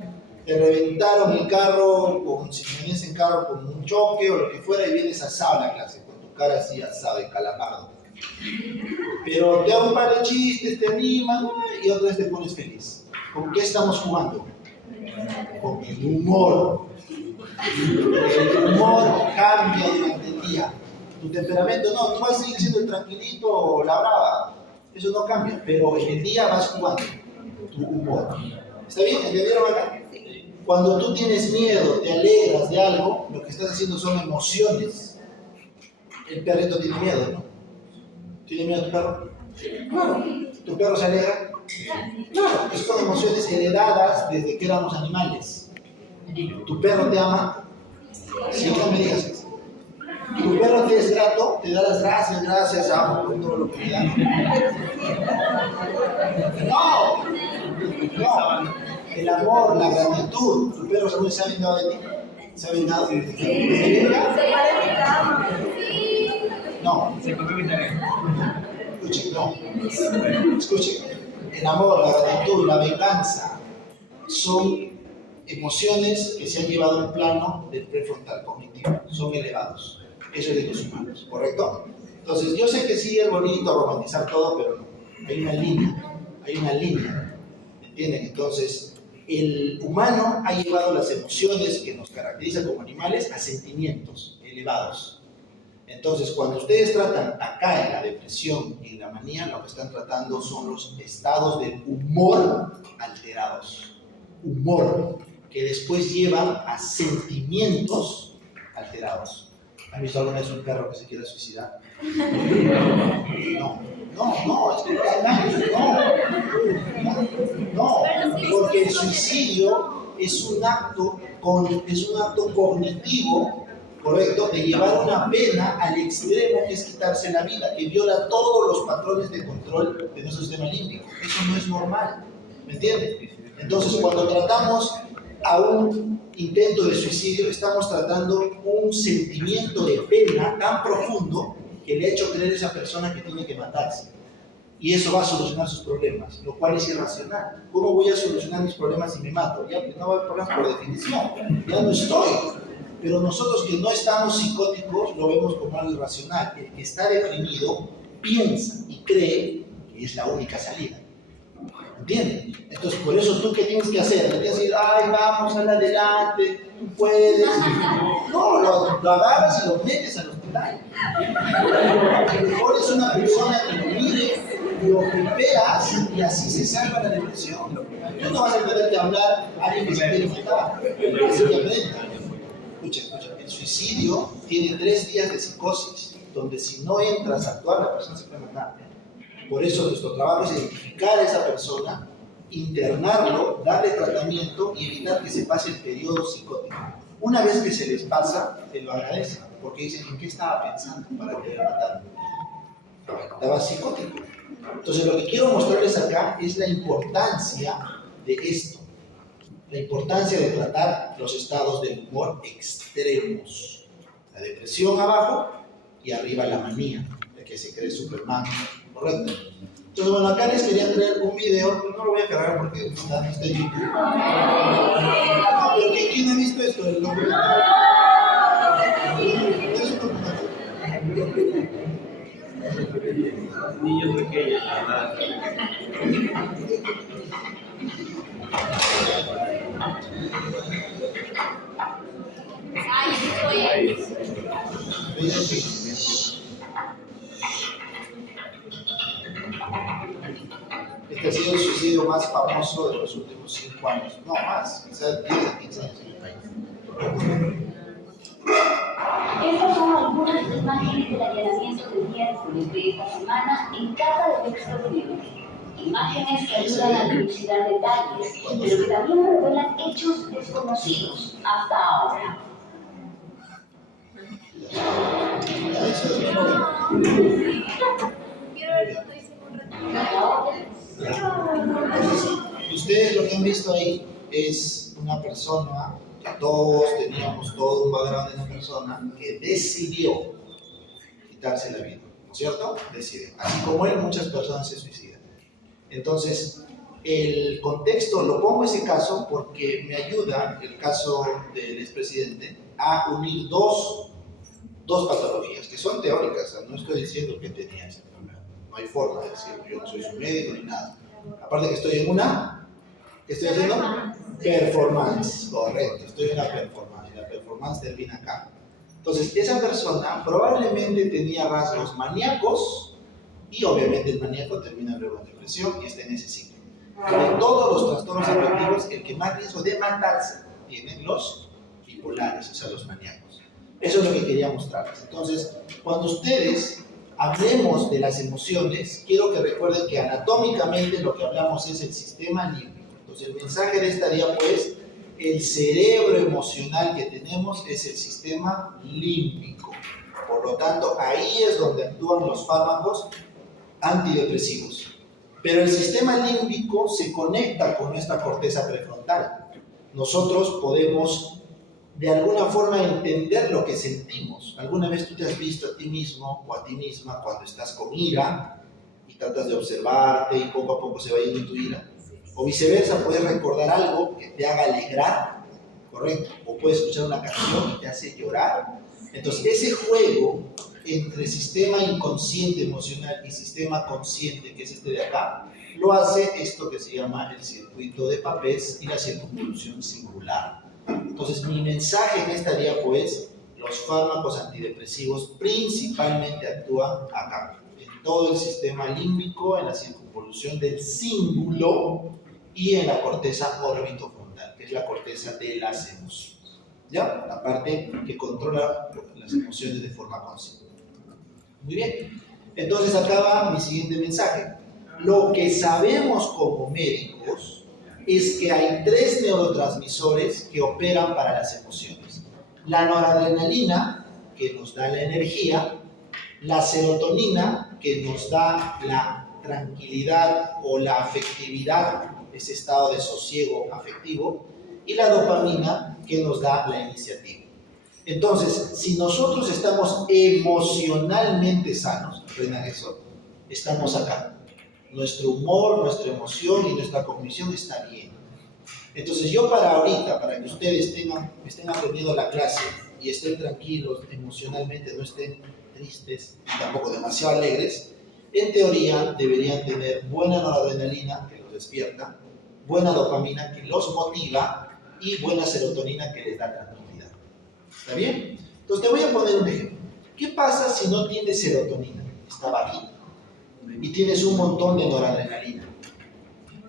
te reventaron el carro, si venías en carro con un choque o lo que fuera, y vienes asado a la clase, con tu cara así asado y calamardo. Pero te da un par de chistes, te animan y otra vez te pones feliz. ¿Con qué estamos jugando? Con el humor. El humor cambia durante el día. Tu temperamento, no, tú vas a seguir siendo el tranquilito o la brava. Eso no cambia, pero en el día vas jugando tu humor. ¿Está bien? ¿Entendieron acá? Cuando tú tienes miedo, te alegras de algo, lo que estás haciendo son emociones. El perrito tiene miedo, ¿no? ¿Tiene miedo tu perro? Claro. ¿Tu perro se alegra? Claro. Esas son emociones heredadas desde que éramos animales. ¿Tu perro te ama? Si no me digas eso. ¿Tu perro te es grato? ¿Te da las gracias, amo por todo lo que me da? No. No. El amor, la gratitud. ¿Tu perro se ha vengado de ti? ¿Se ha vengado de ti? ¿Se venga? No. Escuchen, no. Escuchen. El amor, la gratitud, la venganza son emociones que se han llevado al plano del prefrontal cognitivo. Son elevados. Eso es de los humanos, ¿correcto? Entonces, yo sé que sí es bonito romantizar todo, pero no. Hay una línea. ¿Me entienden? Entonces, el humano ha llevado las emociones que nos caracterizan como animales a sentimientos elevados. Entonces, cuando ustedes tratan acá en la depresión y en la manía, lo que están tratando son los estados del humor alterados. Humor que después llevan a sentimientos alterados. ¿Han visto alguna vez un perro que se quiera suicidar? No, es que no es no, porque el suicidio es un acto cognitivo, correcto, de llevar una pena al extremo que es quitarse la vida, que viola todos los patrones de control de nuestro sistema límbico. Eso no es normal, ¿me entiendes? Entonces, cuando tratamos a un intento de suicidio, estamos tratando un sentimiento de pena tan profundo que le ha hecho creer a esa persona que tiene que matarse. Y eso va a solucionar sus problemas, lo cual es irracional. ¿Cómo voy a solucionar mis problemas si me mato? Ya no va a haber problemas por definición, ya no estoy. Pero nosotros que no estamos psicóticos lo vemos como algo irracional. El que está deprimido piensa y cree que es la única salida. ¿Entiendes? Entonces, por eso tú, ¿qué tienes que hacer? No tienes que decir, ay, vamos, sal adelante, tú puedes. No, lo agarras y lo metes al hospital. Mejor es una persona que lo mire, lo preparas y así se salva la depresión. Tú no vas a poderte hablar a alguien que se quiere matar. Así que aprenda. Escucha, el suicidio tiene 3 días de psicosis, donde si no entras a actuar, la persona se puede matar. Por eso nuestro trabajo es identificar a esa persona, internarlo, darle tratamiento y evitar que se pase el periodo psicótico. Una vez que se les pasa, te lo agradecen, porque dicen, ¿en qué estaba pensando para querer matarme? Estaba psicótico. Entonces, lo que quiero mostrarles acá es la importancia de esto. La importancia de tratar los estados del humor extremos. La depresión abajo y arriba la manía, de que se cree Superman, ¿correcto? Entonces, bueno, acá les quería traer un video, pero no lo voy a cargar porque está en YouTube. No, pero ¿quién ha visto esto? El documental. ¿Es un documental? Niños pequeños, ¿verdad? Este ha sido el suicidio más famoso de los últimos 5 años. No, más, quizás 10 a 15 años en el país. Estas son algunas imágenes del allanamiento del día de esta semana en Casa de Textos Libres. Imágenes que ayudan a dilucidar detalles, pero que también revelan hechos desconocidos hasta ahora. Ya, eso es bien bueno. Entonces, ustedes lo que han visto ahí es una persona, que todos teníamos todo un background de una persona que decidió quitarse la vida, ¿no es cierto? Decidió. Así como él, muchas personas se suicidan. Entonces, el contexto, lo pongo ese caso porque me ayuda, el caso del expresidente, a unir dos patologías que son teóricas. O sea, no estoy diciendo que tenía esa enfermedad, no hay forma de decirlo, yo no soy su médico ni nada. Aparte que estoy en una, ¿qué estoy haciendo? Performance, correcto, estoy en la performance, y la performance termina acá. Entonces, esa persona probablemente tenía rasgos maníacos y obviamente el maníaco termina luego en depresión y está en ese ciclo. De todos los trastornos afectivos, el que más riesgo de matarse tienen los bipolares, o sea, los maníacos. Eso es lo que quería mostrarles. Entonces, cuando ustedes hablemos de las emociones, quiero que recuerden que anatómicamente lo que hablamos es el sistema límbico. Entonces, el mensaje de esta diapositiva es: el cerebro emocional que tenemos es el sistema límbico. Por lo tanto, ahí es donde actúan los fármacos antidepresivos. Pero el sistema límbico se conecta con nuestra corteza prefrontal. Nosotros podemos de alguna forma entender lo que sentimos. ¿Alguna vez tú te has visto a ti mismo o a ti misma cuando estás con ira y tratas de observarte y poco a poco se va yendo tu ira? O viceversa, puedes recordar algo que te haga alegrar, ¿correcto? O puedes escuchar una canción y te hace llorar. Entonces, ese juego entre sistema inconsciente emocional y sistema consciente, que es este de acá, lo hace esto que se llama el circuito de Papez y la circunvolución singular. Entonces, mi mensaje en esta diapo es: los fármacos antidepresivos principalmente actúan acá, en todo el sistema límbico, en la circunvolución del cíngulo y en la corteza orbitofrontal, que es la corteza de las emociones. ¿Ya? La parte que controla las emociones de forma consciente. Muy bien. Entonces, acá va mi siguiente mensaje. Lo que sabemos como médicos es que hay 3 neurotransmisores que operan para las emociones: la noradrenalina, que nos da la energía; la serotonina, que nos da la tranquilidad o la afectividad, ese estado de sosiego afectivo; y la dopamina, que nos da la iniciativa. Entonces, si nosotros estamos emocionalmente sanos, aprendan eso, estamos acá. Nuestro humor, nuestra emoción y nuestra cognición está bien. Entonces, yo para ahorita, para que ustedes estén aprendiendo la clase y estén tranquilos emocionalmente, no estén tristes y tampoco demasiado alegres, en teoría deberían tener buena noradrenalina, que los despierta, buena dopamina, que los motiva, y buena serotonina, que les da tranquilidad. ¿Está bien? Entonces te voy a poner un ejemplo. ¿Qué pasa si no tienes serotonina? Está bajito. Y tienes un montón de noradrenalina.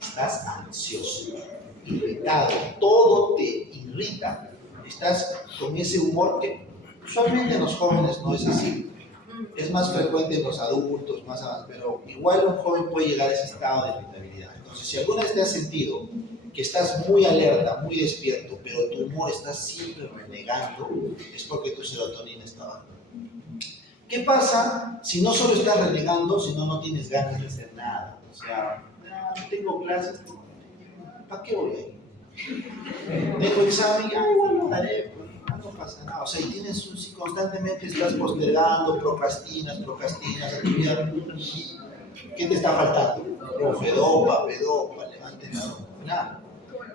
Estás ansioso, irritado, todo te irrita. Estás con ese humor que usualmente en los jóvenes no es así. Es más frecuente en los adultos, pero igual un joven puede llegar a ese estado de irritabilidad. Entonces, si alguna vez te has sentido que estás muy alerta, muy despierto, pero tu humor está siempre renegando, es porque tu serotonina está baja. ¿Qué pasa si no solo estás renegando, sino no tienes ganas de hacer nada? O sea, no tengo clases, ¿para qué voy a ir? Tengo examen, igual lo haré, no pasa nada. O sea, y si constantemente estás postergando, procrastinas, actividad, ¿qué te está faltando? Profe, dopa, levante la dopa, nada.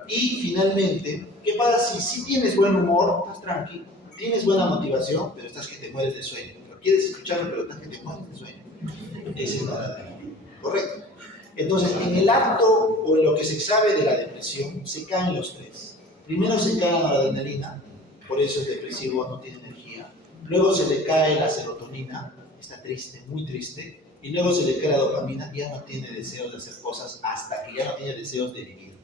Y finalmente, ¿qué pasa si tienes buen humor, estás tranquilo, tienes buena motivación, pero estás que te mueres de sueño? Pero quieres escucharlo, pero estás que te mueres de sueño. Ese es noradrenalina. Correcto. Entonces, en el acto o en lo que se sabe de la depresión, se caen los 3. Primero se cae la noradrenalina, por eso es depresivo, no tiene energía. Luego se le cae la serotonina, está triste, muy triste. Y luego se le cae la dopamina, ya no tiene deseos de hacer cosas hasta que ya no tiene deseos de vivir.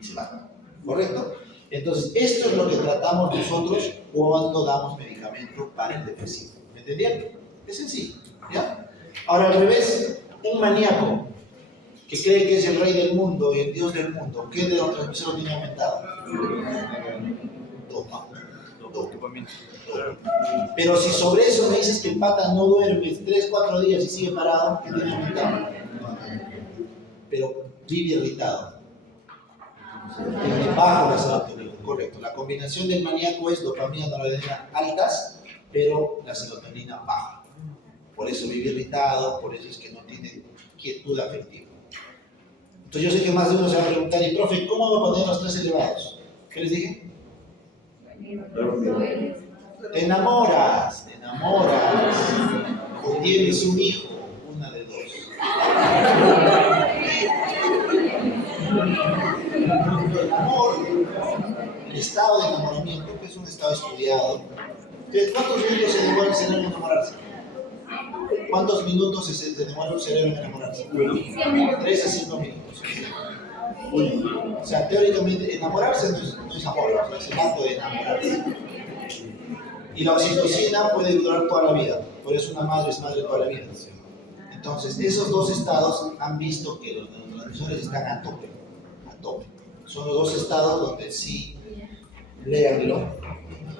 Y se va. ¿Correcto? Entonces, esto es lo que tratamos nosotros cuando damos medicamento para el depresivo. ¿Me entendieron? Es sencillo, ¿ya? Ahora al revés, un maníaco. que cree que es el rey del mundo y el Dios del mundo, ¿qué neurotransmisor tiene aumentado? Dopa. Pero si sobre eso me dices que el pata no duerme 3-4 días y sigue parado, ¿qué tiene aumentado? Pero vive irritado. Tiene bajo la serotonina, correcto. La combinación del maníaco es dopamina y noradrenalina altas, pero la serotonina baja. Por eso vive irritado, por eso es que no tiene quietud afectiva. Entonces yo sé que más de uno se va a preguntar, y profe, ¿cómo va a poner los 3 elevados? ¿Qué les dije? Te enamoras, o tienes un hijo, una de dos. El amor, el estado de enamoramiento, que es un estado estudiado. Entonces, ¿cuántos minutos se demora el cerebro en enamorarse? ¿Cuántos minutos se demora un cerebro en enamorarse? 3 a 5 minutos. O sea, teóricamente, enamorarse no es amor, es el acto de enamorarse. Y la oxitocina puede durar toda la vida, por eso una madre es madre toda la vida. Entonces, esos dos estados han visto que los neurotransmisores están a tope. Son los dos estados donde sí, léanlo,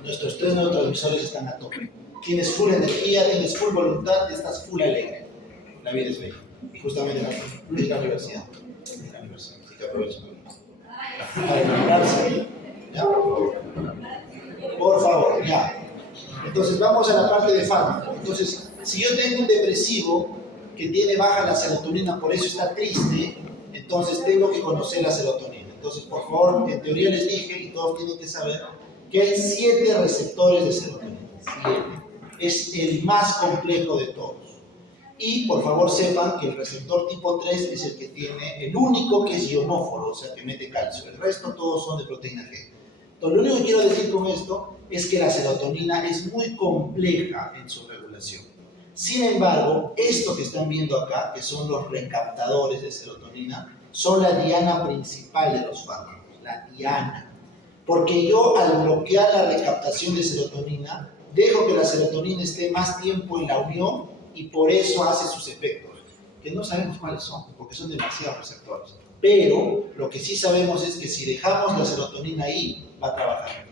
nuestros 3 neurotransmisores están a tope. Tienes full energía, tienes full voluntad y estás full alegre. La vida es bella. Y justamente es la universidad. Así que aprovechen para enamorarse. ¿Ya? Por favor, ya. Entonces vamos a la parte de fármaco. Entonces, si yo tengo un depresivo que tiene baja la serotonina, por eso está triste, entonces tengo que conocer la serotonina. Entonces, por favor, en teoría les dije, y todos tienen que saber, que hay 7 receptores de serotonina. 7. Es el más complejo de todos. Y por favor sepan que el receptor tipo 3 es el que tiene, el único que es ionóforo, o sea que mete calcio. El resto todos son de proteína G. Entonces, lo único que quiero decir con esto es que la serotonina es muy compleja en su regulación. Sin embargo, esto que están viendo acá, que son los recaptadores de serotonina, son la diana principal de los fármacos, la diana. Porque yo, al bloquear la recaptación de serotonina, dejo que la serotonina esté más tiempo en la unión y por eso hace sus efectos, que no sabemos cuáles son, porque son demasiados receptores. Pero lo que sí sabemos es que si dejamos la serotonina ahí, va a trabajar.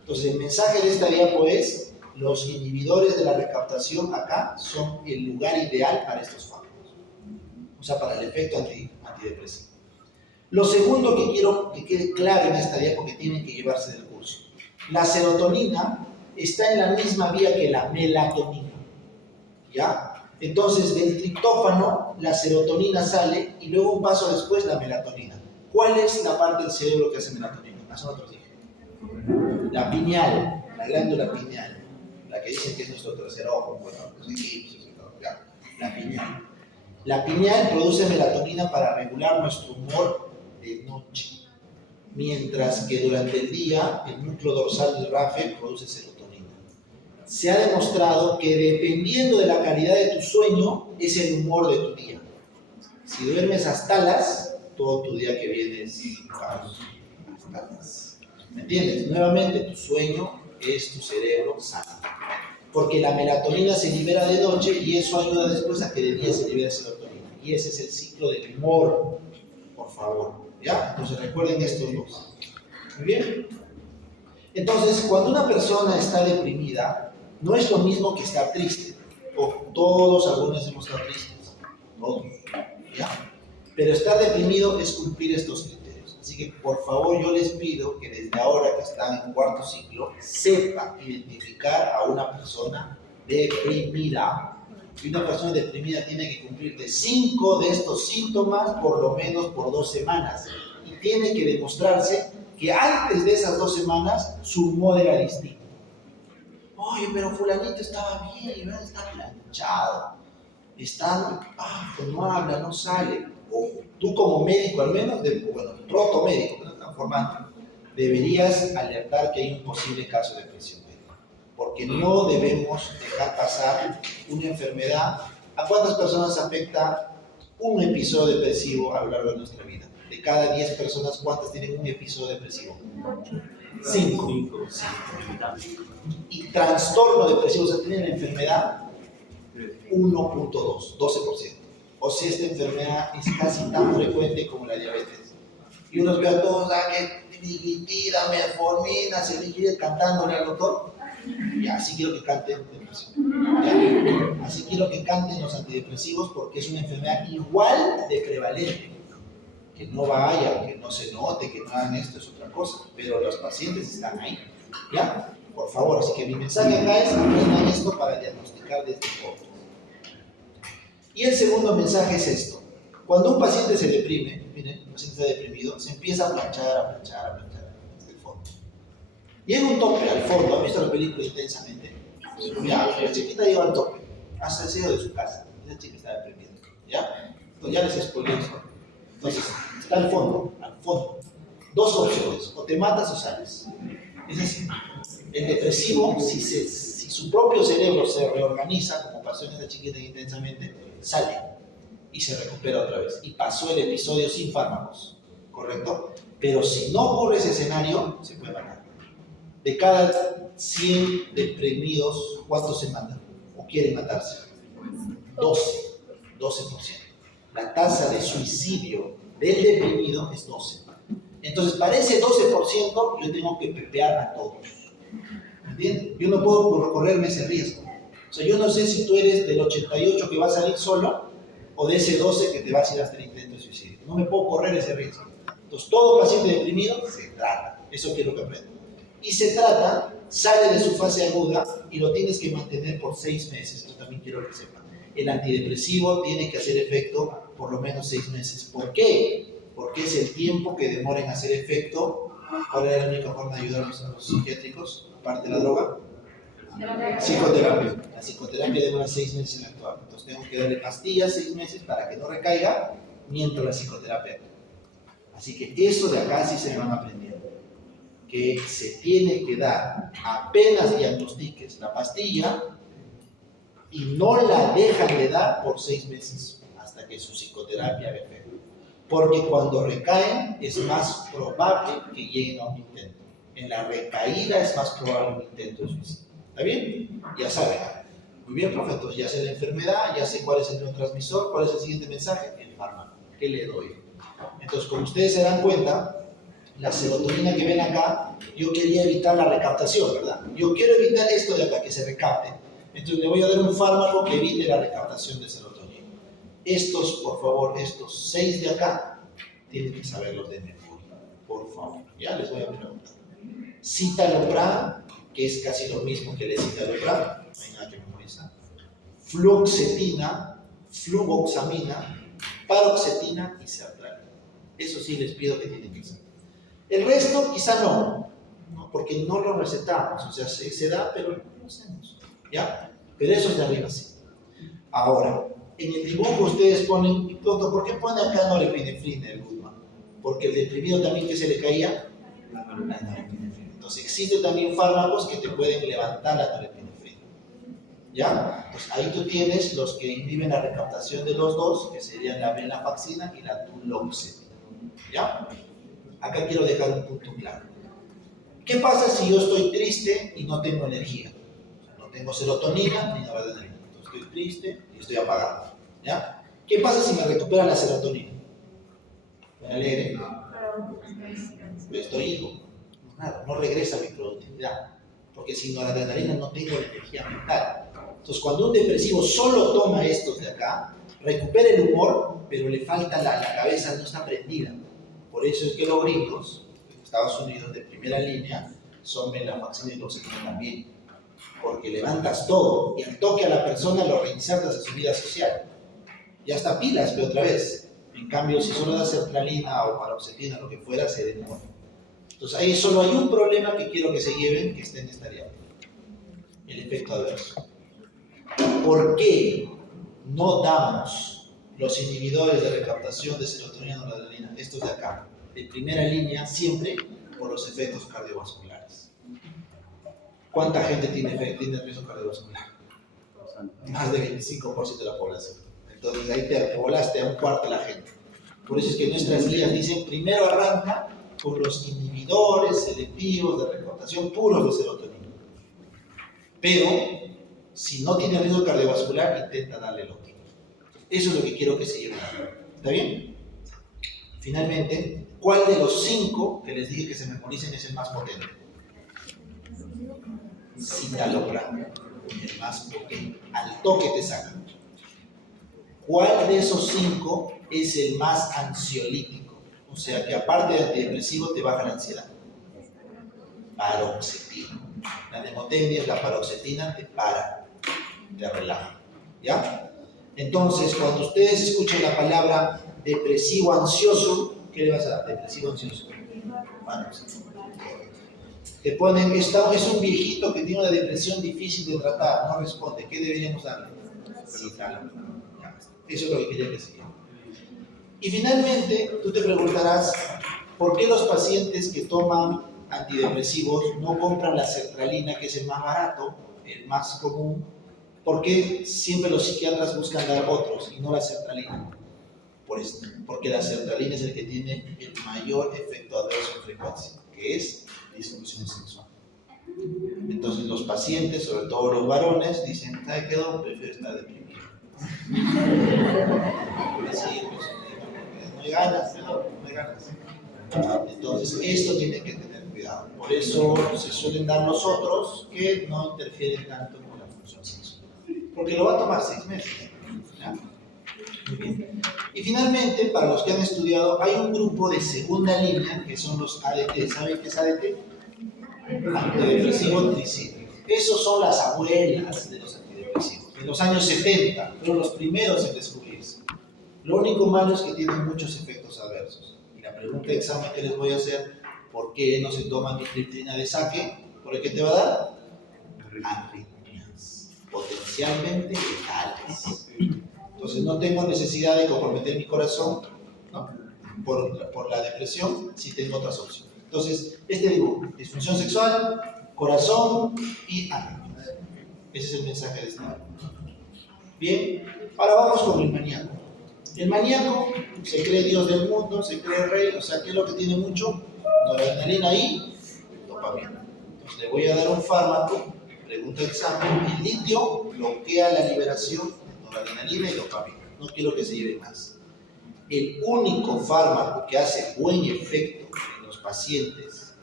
Entonces, el mensaje de esta diapo es: los inhibidores de la recaptación acá son el lugar ideal para estos fármacos, o sea, para el efecto antidepresivo. Lo segundo que quiero que quede claro en esta diapo, que tienen que llevarse del curso: la serotonina está en la misma vía que la melatonina, ¿ya? Entonces, del triptófano, la serotonina sale y luego un paso después la melatonina. ¿Cuál es la parte del cerebro que hace melatonina? Nosotros dije. La pineal, la glándula pineal, la que dicen que es nuestro tercer ojo, bueno, los egipcios y todo, ya. La pineal. La pineal produce melatonina para regular nuestro humor de noche, mientras que durante el día el núcleo dorsal del RAFE produce serotonina. Se ha demostrado que dependiendo de la calidad de tu sueño es el humor de tu día. Si duermes hasta las, todo tu día que viene es caos. Hasta las. ¿Me entiendes? Nuevamente, tu sueño es tu cerebro sano. Porque la melatonina se libera de noche y eso ayuda después a que de día se libere serotonina. Y ese es el ciclo del humor, por favor. ¿Ya? Entonces recuerden estos dos. Muy bien. Entonces, cuando una persona está deprimida, no es lo mismo que estar triste. Todos algunos hemos estado tristes. Todos. ¿Ya? Pero estar deprimido es cumplir estos criterios. Así que, por favor, yo les pido que desde ahora que están en cuarto ciclo, sepan identificar a una persona deprimida. Y una persona deprimida tiene que cumplir de 5 de estos síntomas por lo menos por 2 semanas. Y tiene que demostrarse que antes de esas 2 semanas su humor era distinto. Oye, pero fulanito estaba bien, está planchado, no habla, no sale. O tú como médico al menos, proto médico, que no están formando, deberías alertar que hay un posible caso de depresión. Porque no debemos dejar pasar una enfermedad. ¿A cuántas personas afecta un episodio depresivo a lo largo de nuestra vida? De cada 10 personas, ¿cuántas tienen un episodio depresivo? 5. Y trastorno depresivo, o sea, tienen la enfermedad 1.2, 12%. o si esta enfermedad es casi tan frecuente como la diabetes. Y unos veo a todos, que digitida, metformina, se liquide cantándole al doctor. Y así quiero que canten depresión. Así quiero que canten los antidepresivos porque es una enfermedad igual de prevalente. Que no vayan, que no se note, que no hagan esto, es otra cosa. Pero los pacientes están ahí. ¿Ya? Por favor, así que mi mensaje acá es aprendan esto para diagnosticar desde joven. Y el segundo mensaje es esto. Cuando un paciente se deprime, miren, un paciente está deprimido, se empieza a planchar desde el fondo. Llega un tope al fondo, ¿han visto la película Intensamente? Ya, la chiquita llega al tope, hasta el cielo de su casa. Esa chica está deprimida, ¿ya? Entonces ya les spoilé eso. Entonces, está al fondo. Dos opciones, o te matas o sales. Es decir, el depresivo, si su propio cerebro se reorganiza, como pasó en esta chiquita Intensamente, sale y se recupera otra vez. Y pasó el episodio sin fármacos, ¿correcto? Pero si no ocurre ese escenario, se puede matar. De cada 100 deprimidos, ¿cuántos se matan? ¿O quieren matarse? 12%. La tasa de suicidio del deprimido es 12%. Entonces, para ese 12%, yo tengo que pepear a todos. ¿Entiendes? Yo no puedo correrme ese riesgo. O sea, yo no sé si tú eres del 88 que va a salir solo o de ese 12 que te vas a ir hasta el intento de suicidio. No me puedo correr ese riesgo. Entonces, todo paciente deprimido se trata. Eso quiero que aprendan. Y se trata, sale de su fase aguda y lo tienes que mantener por 6 meses. Esto también quiero que sepan. El antidepresivo tiene que hacer efecto por lo menos 6 meses. ¿Por qué? Porque es el tiempo que demora en hacer efecto. ¿Cuál era la única forma de ayudar a los psiquiátricos, aparte de la droga? Psicoterapia. La psicoterapia demora 6 meses en actuar. Entonces tengo que darle pastillas 6 meses para que no recaiga mientras la psicoterapia actúa. Así que eso de acá sí se van aprendiendo. Que se tiene que dar apenas diagnostiques la pastilla y no la dejan de dar por 6 meses hasta que su psicoterapia haga efecto. Porque cuando recaen es más probable que lleguen a un intento. En la recaída es más probable un intento de suicidio. ¿Está bien? Ya saben. Muy bien, profe, entonces ya sé la enfermedad, ya sé cuál es el neurotransmisor, cuál es el siguiente mensaje, el fármaco. ¿Qué le doy? Entonces, como ustedes se dan cuenta, la serotonina que ven acá, yo quería evitar la recaptación, ¿verdad? Yo quiero evitar esto de acá, que se recapte. Entonces le voy a dar un fármaco que evite la recaptación de serotonina. Estos, por favor, estos 6 de acá, tienen que saberlos de memoria, por favor. Ya les voy a preguntar. Citalopram, que es casi lo mismo que el escitalopram, no hay nada que memorizar. Fluoxetina, fluvoxamina, paroxetina y sertralina. Eso sí les pido que tienen que saber. El resto quizá no, porque no lo recetamos, o sea, se da, pero no lo hacemos, ¿ya? Pero eso es de arriba sí. Ahora, en el dibujo ustedes ponen, doctor, ¿por qué pone acá norepinefrina el Goodman? Porque el deprimido también que se le caía, la norepinefrina. Entonces existen también fármacos que te pueden levantar la norepinefrina, ¿ya? Pues ahí tú tienes los que inhiben la recaptación de los dos, que serían la venlafaxina y la duloxetina, ¿ya? Acá quiero dejar un punto claro. ¿Qué pasa si yo estoy triste y no tengo energía? No tengo serotonina ni noradrenalina. Estoy triste y estoy apagado, ¿ya? ¿Qué pasa si me recupera la serotonina? ¿Me alegre? Estoy hijo. Nada, no regresa mi productividad. Porque sin noradrenalina no tengo la energía mental. Entonces, cuando un depresivo solo toma estos de acá, recupera el humor, pero le falta la cabeza, no está prendida. Por eso es que los gringos, en Estados Unidos, de primera línea, son venlafaxina y duloxetina también. Porque levantas todo y al toque a la persona lo reinsertas en su vida social. Ya está pilas, pero otra vez. En cambio, si solo das sertralina o paroxetina, lo que fuera, se demora. Entonces, ahí solo hay un problema que quiero que se lleven, que esté en esta diapositiva. El efecto adverso. ¿Por qué no damos los inhibidores de recaptación de serotonina y noradrenalina, estos de acá, de primera línea, siempre por los efectos cardiovasculares? ¿Cuánta gente tiene riesgo cardiovascular? Más del 25% de la población. Entonces ahí te volaste a un cuarto de la gente. Por eso es que nuestras guías dicen, primero arranca con los inhibidores selectivos de recaptación puros de serotonina. Pero, si no tiene riesgo cardiovascular, intenta darle el otro. Eso es lo que quiero que se lleven. ¿Está bien? Finalmente, ¿cuál de los 5 que les dije que se memoricen es el más potente? Citalopram, el más potente. Al toque te saca. ¿Cuál de esos 5 es el más ansiolítico? O sea que aparte de antidepresivo te baja la ansiedad. Paroxetina. La nemotecnia, la paroxetina te para, te relaja. ¿Ya? Entonces, cuando ustedes escuchan la palabra depresivo ansioso, ¿qué le vas a dar? Depresivo ansioso. Te ponen, es un viejito que tiene una depresión difícil de tratar, no responde. ¿Qué deberíamos darle? Citalopram. Eso es lo que quería decir. Y finalmente, tú te preguntarás, ¿por qué los pacientes que toman antidepresivos no compran la sertralina, que es el más barato, el más común? ¿Por qué siempre los psiquiatras buscan dar otros y no la sertralina? Por esto, porque la sertralina es el que tiene el mayor efecto adverso en frecuencia, que es disfunción sexual. Entonces los pacientes, sobre todo los varones, dicen, ¿sabe qué, don? Prefiero estar deprimido. Así, pues, no hay ganas, no hay ganas. Entonces esto tiene que tener cuidado. Por eso se suelen dar los otros que no interfieren tanto con la función sexual. Porque lo va a tomar 6 meses. ¿Ya? Muy bien. Y finalmente, para los que han estudiado, hay un grupo de segunda línea que son los ADT. ¿Saben qué es ADT? Antidepresivo tricíclico. Esos son las abuelas de los antidepresivos. En los años 70 fueron los primeros en descubrirse. Lo único malo es que tienen muchos efectos adversos. Y la pregunta de examen que les voy a hacer, ¿por qué no se toma mitriptilina de saque? ¿Por qué te va a dar? Arritmias, potencialmente letales. Entonces no tengo necesidad de comprometer mi corazón, ¿no? por la depresión, si tengo otras opciones. Entonces, este dibujo, disfunción sexual, corazón y arritmias. Ese es el mensaje de esta. Bien, ahora vamos con el maníaco. El maníaco se cree Dios del mundo, se cree rey, o sea, ¿qué es lo que tiene mucho? Noradrenalina y dopamina. Entonces le voy a dar un fármaco, pregunta de examen, el litio bloquea la liberación de noradrenalina y dopamina. No quiero que se lleve más. El único fármaco que hace buen efecto en los pacientes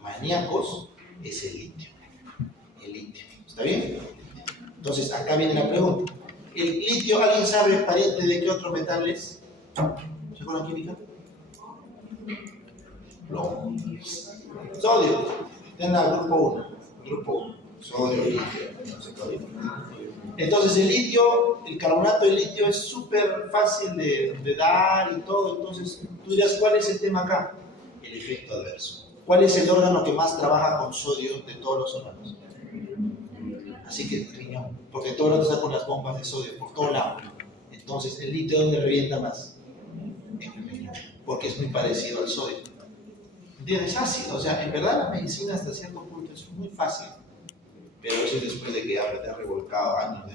maníacos es el litio. El litio, ¿está bien? Entonces acá viene la pregunta. El litio, ¿alguien sabe pariente de qué otro metal es? ¿Se acuerdan química? Plomo. Sodio. Den al grupo 1. Grupo 1. Sodio, litio. No sé todavía. Entonces el litio, el carbonato de litio es súper fácil de dar y todo. Entonces tú dirás, ¿cuál es el tema acá? El efecto adverso. ¿Cuál es el órgano que más trabaja con sodio de todos los órganos? Así que el riñón, porque todo el rato está con las bombas de sodio por todo lado. Entonces, ¿el litio dónde revienta más? En el riñón, porque es muy parecido al sodio. ¿Entiendes? Es fácil, o sea, en verdad la medicina hasta cierto punto es muy fácil, pero eso es después de que ya te has revolcado años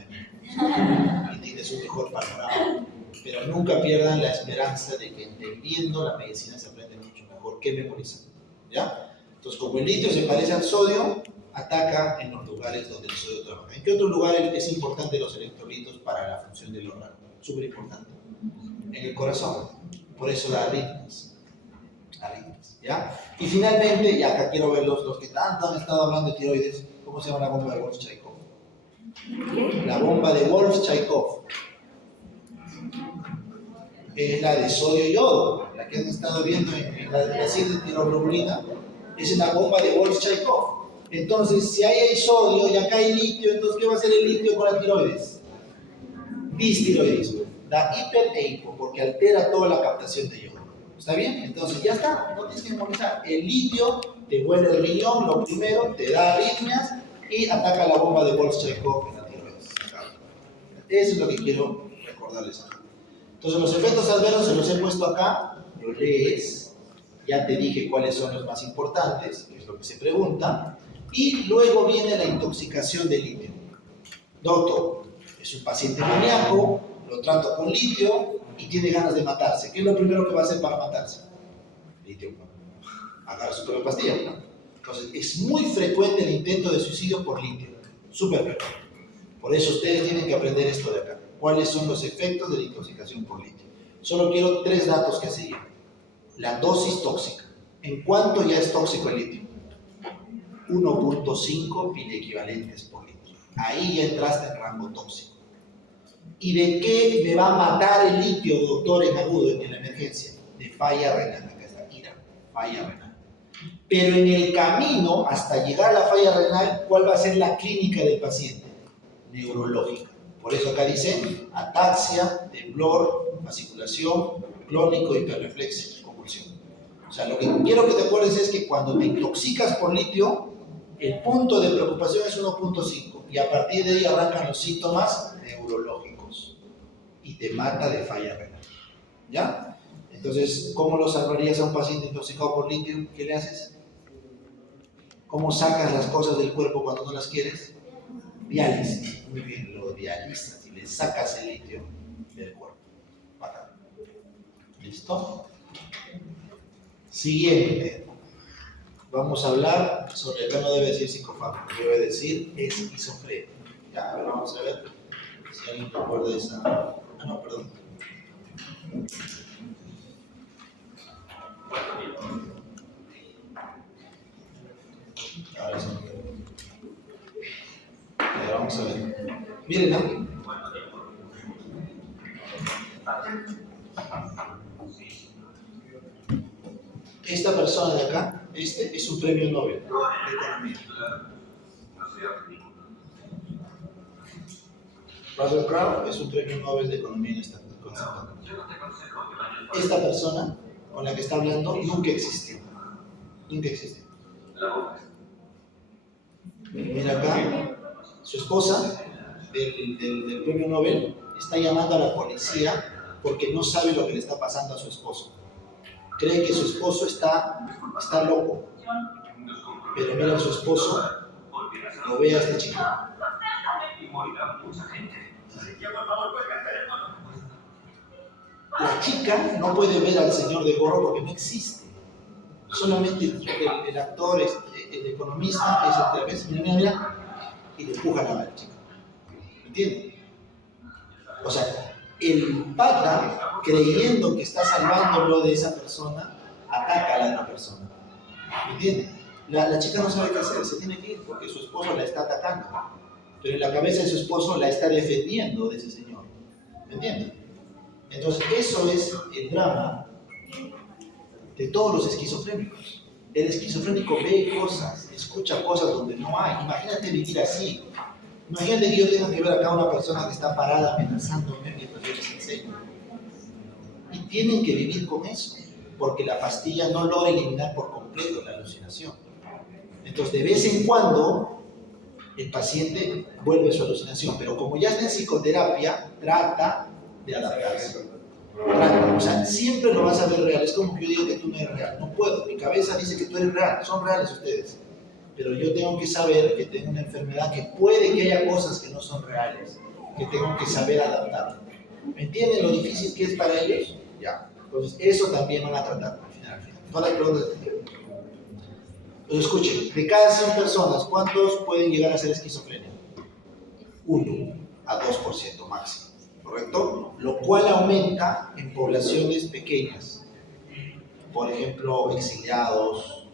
y tienes un mejor panorama. Pero nunca pierdan la esperanza de que entendiendo la medicina se aprende mucho mejor que memorizando. ¿Ya? Entonces, como el litio se parece al sodio, ataca en los lugares donde el sodio trabaja. ¿En qué otro lugar es importante los electrolitos para la función del órgano? Súper importante. En el corazón. Por eso las arritmias. ¿Ya? Y finalmente, y acá quiero ver los que tanto han estado hablando de tiroides, ¿cómo se llama la bomba de Wolff-Chaikov? La bomba de Wolff-Chaikov. Es la de sodio y yodo, la que han estado viendo en la serie de tiroglobulina. Es una bomba de Wolff-Chaikov. Entonces, si ahí hay sodio y acá hay litio, entonces ¿qué va a hacer el litio con la tiroides? Distiroidismo. Da hiper e hipo, porque altera toda la captación de yodo. ¿Está bien? Entonces ya está, no tienes que memorizar. El litio te vuelve el riñón, lo primero, te da arritmias y ataca la bomba de Wolff-Chaikov en la tiroides. Eso es lo que quiero recordarles acá. Entonces los efectos adversos se los he puesto acá, lo lees, ya te dije cuáles son los más importantes, que es lo que se pregunta. Y luego viene la intoxicación de litio. Doctor, es un paciente maníaco, lo trato con litio y tiene ganas de matarse. ¿Qué es lo primero que va a hacer para matarse? Litio. Agarra su propia pastilla. Entonces, es muy frecuente el intento de suicidio por litio. Súper frecuente. Por eso ustedes tienen que aprender esto de acá. cuáles son los efectos de la intoxicación por litio. Solo quiero 3 datos que siguen. La dosis tóxica. ¿En cuánto ya es tóxico el litio? 1.5 miliequivalentes por litro. Ahí ya entraste en rango tóxico. ¿Y de qué me va a matar el litio, doctor, en agudo, en la emergencia? De falla renal. Acá está, IRA, falla renal. Pero en el camino, hasta llegar a la falla renal, ¿cuál va a ser la clínica del paciente? Neurológica. Por eso acá dice ataxia, temblor, fasciculación, clónico, hiperreflexia, convulsión. O sea, lo que quiero que te acuerdes es que cuando te intoxicas por litio, el punto de preocupación es 1.5 y a partir de ahí arrancan los síntomas neurológicos y te mata de falla renal. ¿Ya? Entonces, ¿cómo lo salvarías a un paciente intoxicado por litio? ¿Qué le haces? ¿Cómo sacas las cosas del cuerpo cuando no las quieres? Diálisis. Muy bien, lo dializas y le sacas el litio del cuerpo. Bacán. ¿Listo? Siguiente. Vamos a hablar sobre, acá no debe decir psicofármaco, debe decir esquizofrenia. Ya, a ver, vamos a ver si alguien recuerda esa. Ah, no, perdón. Ahora sí. A ver, vamos a ver. Miren, ¿no? Esta persona de acá, este es un premio Nobel de Economía. Russell Crowe es un premio Nobel de Economía en esta concepto. Esta persona con la que está hablando nunca existió. Nunca existió. Mira acá, su esposa del premio Nobel está llamando a la policía porque no sabe lo que le está pasando a su esposo. Cree que su esposo está loco. Pero mira a su esposo, lo ve a este chico. La chica no puede ver al señor de gorro porque no existe. Solamente el actor, el economista, es otra vez, mira, y le empuja la chica. ¿Me entiendes? O sea, el pata, creyendo que está salvándolo de esa persona, ataca a la otra persona. ¿Me entiendes? La chica no sabe qué hacer, se tiene que ir porque su esposo la está atacando. Pero en la cabeza de su esposo la está defendiendo de ese señor. ¿Me entiendes? Entonces, eso es el drama de todos los esquizofrénicos. El esquizofrénico ve cosas, escucha cosas donde no hay. Imagínate vivir así. Imagínate que yo tenga que ver acá a una persona que está parada amenazándome mientras yo les enseño. Y tienen que vivir con eso, porque la pastilla no logra eliminar por completo la alucinación. Entonces, de vez en cuando, el paciente vuelve a su alucinación, pero como ya está en psicoterapia, trata de adaptarse. O sea, siempre lo vas a ver real. Es como que yo digo que tú no eres real. No puedo. Mi cabeza dice que tú eres real. Son reales ustedes. Pero yo tengo que saber que tengo una enfermedad que puede que haya cosas que no son reales. Que tengo que saber adaptar. ¿Me entienden lo difícil que es para ellos? Ya. Entonces, eso también van a tratar al final. Todas las preguntas. Entonces, escuchen. De cada 100 personas, ¿cuántos pueden llegar a ser esquizofrenia? 1 a 2% máximo. ¿Correcto? Lo cual aumenta en poblaciones pequeñas. Por ejemplo, exiliados,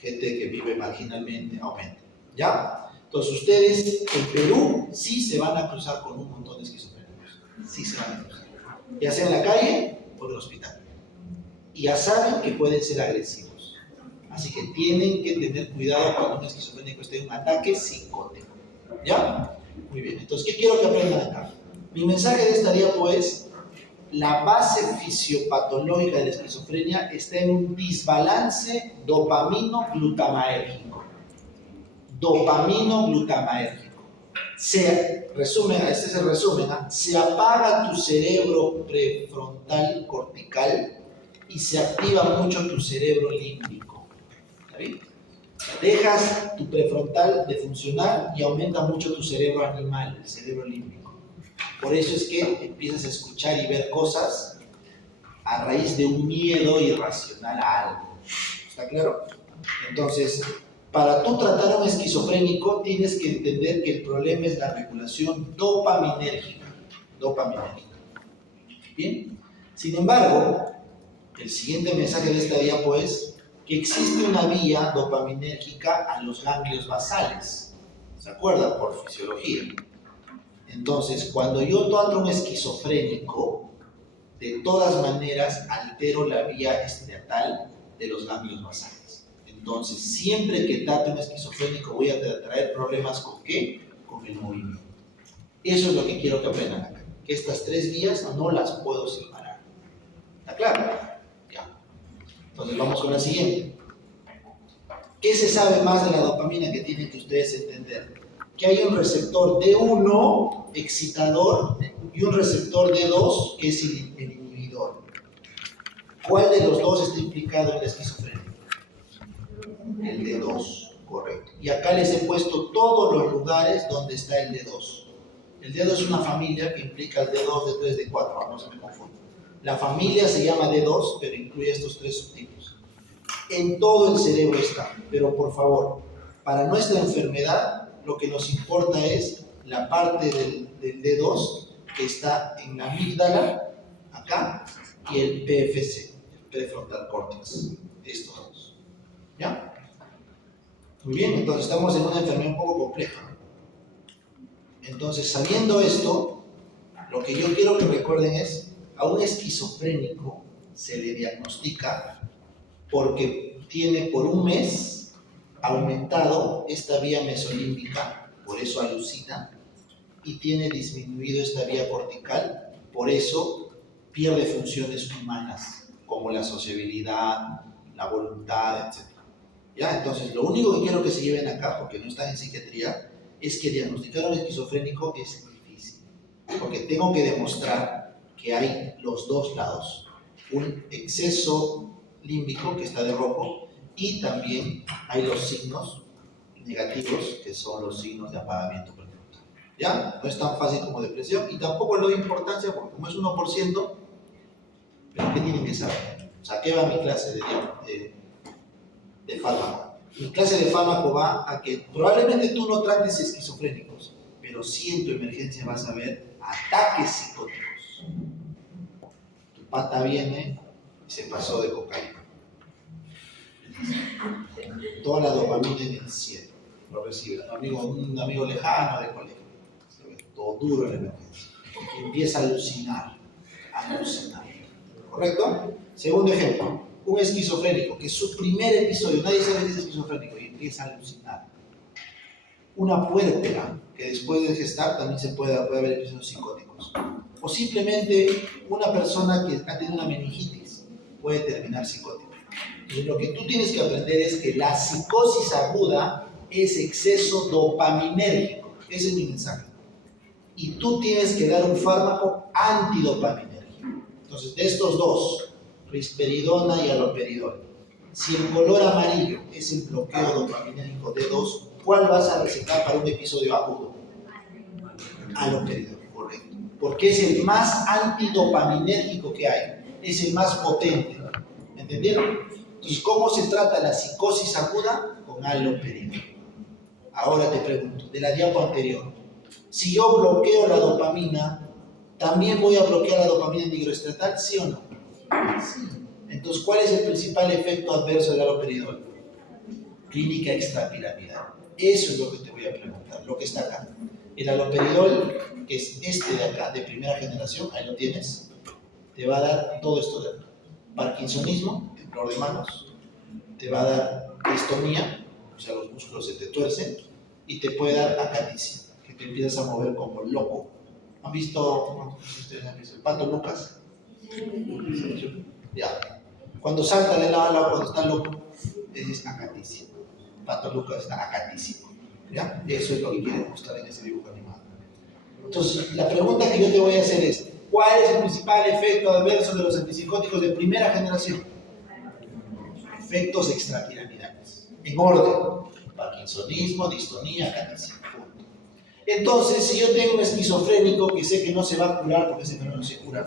gente que vive marginalmente, aumenta. ¿Ya? Entonces ustedes en Perú sí se van a cruzar con un montón de esquizofrénicos. Sí se van a cruzar. Ya sea en la calle o en el hospital. Y ya saben que pueden ser agresivos. Así que tienen que tener cuidado cuando un esquizofrénico esté en un ataque psicótico. ¿Ya? Muy bien. Entonces, ¿qué quiero que aprendan acá? Mi mensaje de esta diapo es: la base fisiopatológica de la esquizofrenia está en un desbalance dopamino-glutamaérgico. Dopamino-glutamaérgico. Este es el resumen, ¿eh? Se apaga tu cerebro prefrontal cortical y se activa mucho tu cerebro límbico. ¿Está bien? Dejas tu prefrontal de funcionar y aumenta mucho tu cerebro animal, el cerebro límbico. Por eso es que empiezas a escuchar y ver cosas a raíz de un miedo irracional a algo. ¿Está claro? Entonces, para tú tratar a un esquizofrénico, tienes que entender que el problema es la regulación dopaminérgica. dopaminérgica. Bien, sin embargo, el siguiente mensaje de esta diapo es que existe una vía dopaminérgica a los ganglios basales. ¿Se acuerdan? Por fisiología. Entonces, cuando yo trato un esquizofrénico, de todas maneras altero la vía estriatal de los ganglios basales. Entonces, siempre que trate un esquizofrénico voy a traer problemas ¿con qué? Con el movimiento. Eso es lo que quiero que aprendan acá. Que estas tres vías no las puedo separar. ¿Está claro? Ya. Entonces vamos con la siguiente. ¿Qué se sabe más de la dopamina que tienen que ustedes entender? Que hay un receptor D1 excitador y un receptor D2 que es el inhibidor. ¿Cuál de los dos está implicado en la esquizofrenia? El D2, correcto. Y acá les he puesto todos los lugares donde está el D2. El D2 es una familia que implica el D2, D3, D4, no se me confunda. La familia se llama D2, pero incluye estos tres subtipos. En todo el cerebro está, pero por favor, para nuestra enfermedad, lo que nos importa es la parte del D2 que está en la amígdala, acá, y el PFC, el prefrontal córtex, estos dos. ¿Ya? Muy bien, entonces estamos en una enfermedad un poco compleja. Entonces, sabiendo esto, lo que yo quiero que recuerden es, a un esquizofrénico se le diagnostica porque tiene por un mes aumentado esta vía mesolímbica, por eso alucina, y tiene disminuido esta vía cortical, por eso pierde funciones humanas, como la sociabilidad, la voluntad, etc. ¿Ya? Entonces, lo único que quiero que se lleven acá, porque no están en psiquiatría, es que diagnosticar a un esquizofrénico es difícil, porque tengo que demostrar que hay los dos lados, un exceso límbico que está de rojo y también hay los signos negativos que son los signos de apagamiento prefrontal. ¿Ya? No es tan fácil como depresión y tampoco le doy importancia porque como es 1%, pero ¿qué tienen que saber? O sea, ¿qué va mi clase de fármaco? Mi clase de fármaco va a que probablemente tú no trates esquizofrénicos, pero sí en tu emergencia vas a ver ataques psicóticos. Tu pata viene y se pasó de cocaína. Toda la dopamina en el cielo lo recibe un amigo lejano de colegio. Se ve todo duro en la emergencia. Y empieza a alucinar. ¿Correcto? Segundo ejemplo. Un esquizofrénico, que es su primer episodio, nadie sabe que es esquizofrénico y empieza a alucinar. Una puérpera, que después de gestar también puede haber episodios psicóticos. O simplemente una persona que ha tenido una meningitis puede terminar psicótica. Entonces, lo que tú tienes que aprender es que la psicosis aguda es exceso dopaminérgico. Ese es mi mensaje. Y tú tienes que dar un fármaco antidopaminérgico. Entonces, de estos dos, risperidona y haloperidol. Si el color amarillo es el bloqueo dopaminérgico D2, ¿cuál vas a recetar para un episodio agudo? Haloperidol, correcto. Porque es el más antidopaminérgico que hay. Es el más potente. ¿Entendieron? Entonces, ¿cómo se trata la psicosis aguda? Con haloperidol. Ahora te pregunto, de la diapo anterior, si yo bloqueo la dopamina, ¿también voy a bloquear la dopamina nigroestratal? ¿Sí o no? Sí. Entonces, ¿cuál es el principal efecto adverso del haloperidol? Clínica extrapiramidal. Eso es lo que te voy a preguntar, lo que está acá. El haloperidol, que es este de acá, de primera generación, ahí lo tienes, te va a dar todo esto de acá. Parkinsonismo, temblor de manos, te va a dar distonía, o sea, los músculos se te tuercen, y te puede dar acaticia, que te empiezas a mover como loco. ¿Han visto, ustedes han visto el Pato Lucas? Ya. Cuando salta del agua, cuando está loco, es acaticia. Pato Lucas está acatísico. ¿Ya? Eso es lo que quiere mostrar en ese dibujo animado. Entonces, la pregunta que yo te voy a hacer es, ¿cuál es el principal efecto adverso de los antipsicóticos de primera generación? Efectos extrapiramidales. En orden. Parkinsonismo, distonía, acaticia. Punto. Entonces, si yo tengo un esquizofrénico que sé que no se va a curar porque ese fenómeno no se cura,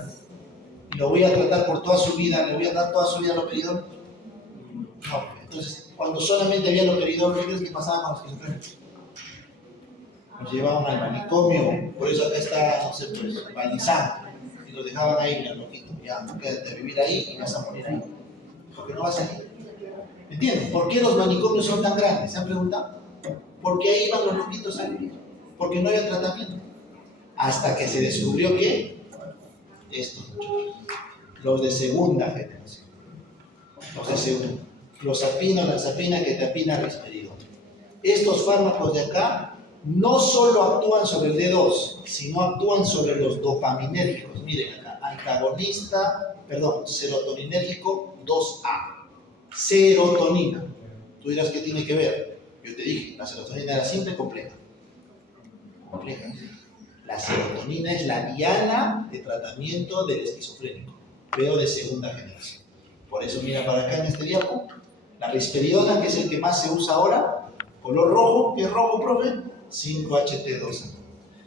y lo voy a tratar por toda su vida, le voy a dar toda su vida haloperidol. No. Entonces, cuando solamente había haloperidol, ¿qué crees que pasaba con los esquizofrénicos? Los llevaban al manicomio, por eso acá está, no sé, pues, Balizán, y los dejaban ahí, mira, loquito, ya, quédate a vivir ahí y vas a morir ahí, porque no vas a salir. ¿Me entienden? ¿Por qué los manicomios son tan grandes? ¿Se han preguntado? Porque ahí iban los loquitos a vivir, porque no había tratamiento. Hasta que se descubrió que estos muchachos, los de segunda generación, los de segunda, los sapina, la sapina que te apina risperidona. Estos fármacos de acá no solo actúan sobre el D2, sino actúan sobre los dopaminérgicos. Miren acá, serotoninérgico 2A. Serotonina. Tú dirás, ¿qué tiene que ver? Yo te dije, la serotonina era simple, compleja. Compleja. La serotonina es la diana de tratamiento del esquizofrénico, pero de segunda generación. Por eso mira para acá en este diapo, la risperidona, que es el que más se usa ahora, color rojo. ¿Qué es rojo, profe? 5-HT2.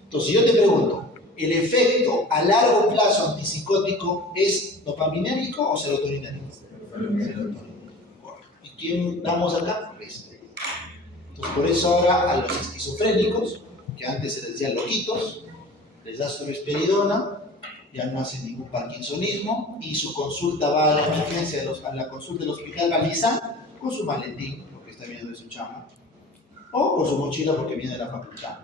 Entonces yo te pregunto, ¿el efecto a largo plazo antipsicótico es dopaminérgico o serotoninérgico? Serotoninérgico. ¿Y quién damos acá? Risperidona. Entonces por eso ahora a los esquizofrénicos, que antes se les decía loquitos, les das su risperidona, ya no hacen ningún parkinsonismo y su consulta va a la emergencia, a la consulta del hospital Balizán con su maletín, lo que está viendo de su chama, o con su mochila porque viene de la facultad.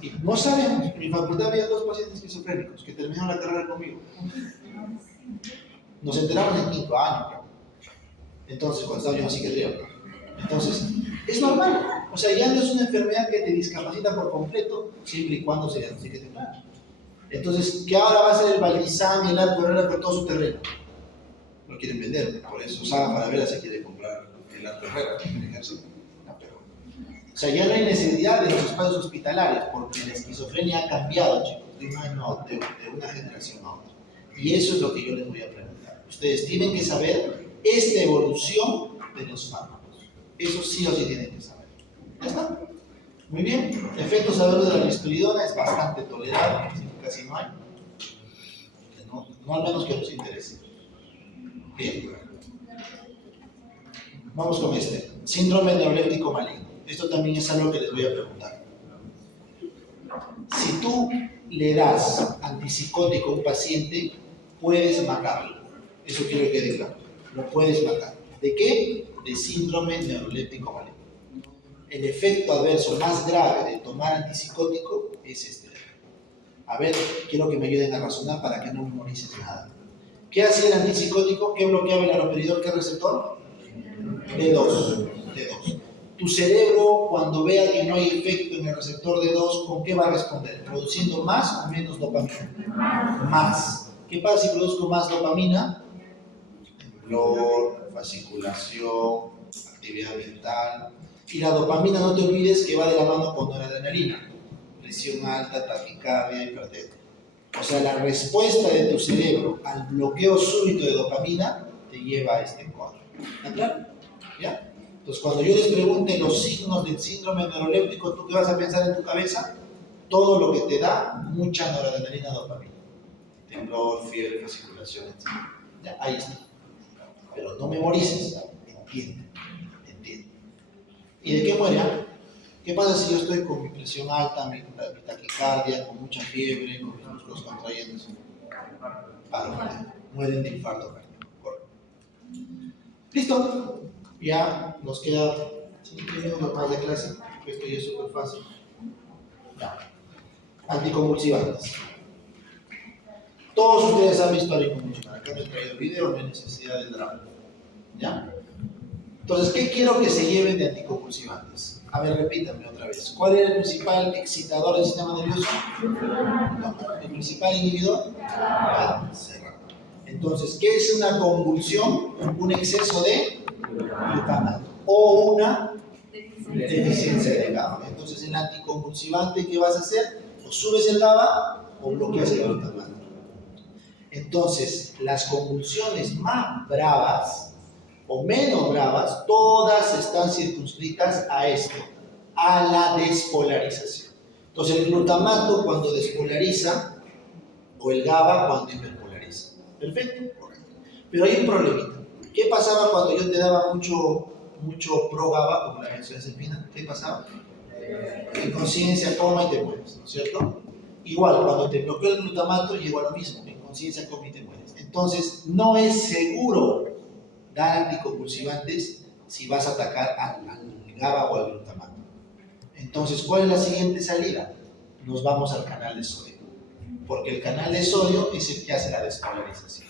Y no sabemos, en mi facultad había 2 pacientes esquizofrénicos que terminaron la carrera conmigo. Nos enteramos en 5º año, entonces cuando estaba yo en psiquiatría. Entonces, es normal. O sea, ya no es una enfermedad que te discapacita por completo, siempre y cuando se diagnostique temprano. Entonces, ¿qué ahora va a ser el Balizán y el Arco Herrera por todo su terreno? Lo quieren vender, por eso Saga Falabella se quiere comprar el Arco Herrera, el ejército. O sea, ya no hay necesidad de los espacios hospitalarios, porque la esquizofrenia ha cambiado, chicos, de un año de una generación a otra. Y eso es lo que yo les voy a preguntar. Ustedes tienen que saber esta evolución de los fármacos. Eso sí o sí tienen que saber. ¿Ya está? Muy bien. Efectos adversos de la risperidona es bastante tolerable, casi no hay. No al menos que nos interese. Bien. Vamos con este. Síndrome neuroléptico maligno. Esto también es algo que les voy a preguntar. Si tú le das antipsicótico a un paciente, puedes matarlo. Eso quiero que quede claro. Lo puedes matar. ¿De qué? De síndrome neuroléptico maligno. El efecto adverso más grave de tomar antipsicótico es este. A ver, quiero que me ayuden a razonar para que no memorices nada. ¿Qué hacía el antipsicótico? ¿Qué bloqueaba el haloperidol? ¿Qué receptor? D2. Tu cerebro, cuando vea que no hay efecto en el receptor D2, ¿con qué va a responder? ¿Produciendo más o menos dopamina? Más. ¿Qué pasa si produzco más dopamina? Temblor, fasciculación, actividad mental. Y la dopamina, no te olvides que va de la mano con noradrenalina. Presión alta, taquicardia, hipertensión. O sea, la respuesta de tu cerebro al bloqueo súbito de dopamina te lleva a este cuadro. ¿Está claro? ¿Ya? Entonces, cuando yo les pregunte los signos del síndrome neuroléptico, ¿tú qué vas a pensar en tu cabeza? Todo lo que te da mucha noradrenalina, dopamina. Temblor, fiebre, fasciculación, etc. Ya, ahí está. Pero no memorices, entiende. ¿Y de qué muere? ¿Qué pasa si yo estoy con mi presión alta, mi taquicardia, con mucha fiebre, con mis músculos contrayéndose? Mueren de infarto cardíaco. ¿Listo? Ya nos queda 5 minutos más de clase. Esto ya es súper fácil. Ya. Anticonvulsivantes. Todos ustedes han visto anticonvulsivantes. Acá me he traído el video, no hay necesidad de drama. ¿Ya? Entonces, ¿qué quiero que se lleven de anticonvulsivantes? A ver, repítanme otra vez. ¿Cuál era el principal excitador del sistema nervioso? No. ¿El principal inhibidor? Cerrado. Entonces, ¿qué es una convulsión? Un exceso de glutamato o una deficiencia de GABA. Entonces, el anticonvulsivante, ¿qué vas a hacer? O subes el GABA o bloqueas el glutamato. Entonces, las convulsiones más bravas o menos bravas, todas están circunscritas a esto, a la despolarización. Entonces, el glutamato cuando despolariza o el GABA cuando hiperpolariza. ¿Perfecto? Correcto. Pero hay un problemita. ¿Qué pasaba cuando yo te daba mucho pro GABA, como la benzodiazepina? ¿Qué pasaba? En conciencia coma y te mueres, ¿no es cierto? Igual, cuando te bloquea el glutamato, llega lo mismo, en conciencia coma y te mueres. Entonces, no es seguro dar anticonvulsivantes si vas a atacar al GABA o al glutamato. Entonces, ¿cuál es la siguiente salida? Nos vamos al canal de sodio, porque el canal de sodio es el que hace la despolarización.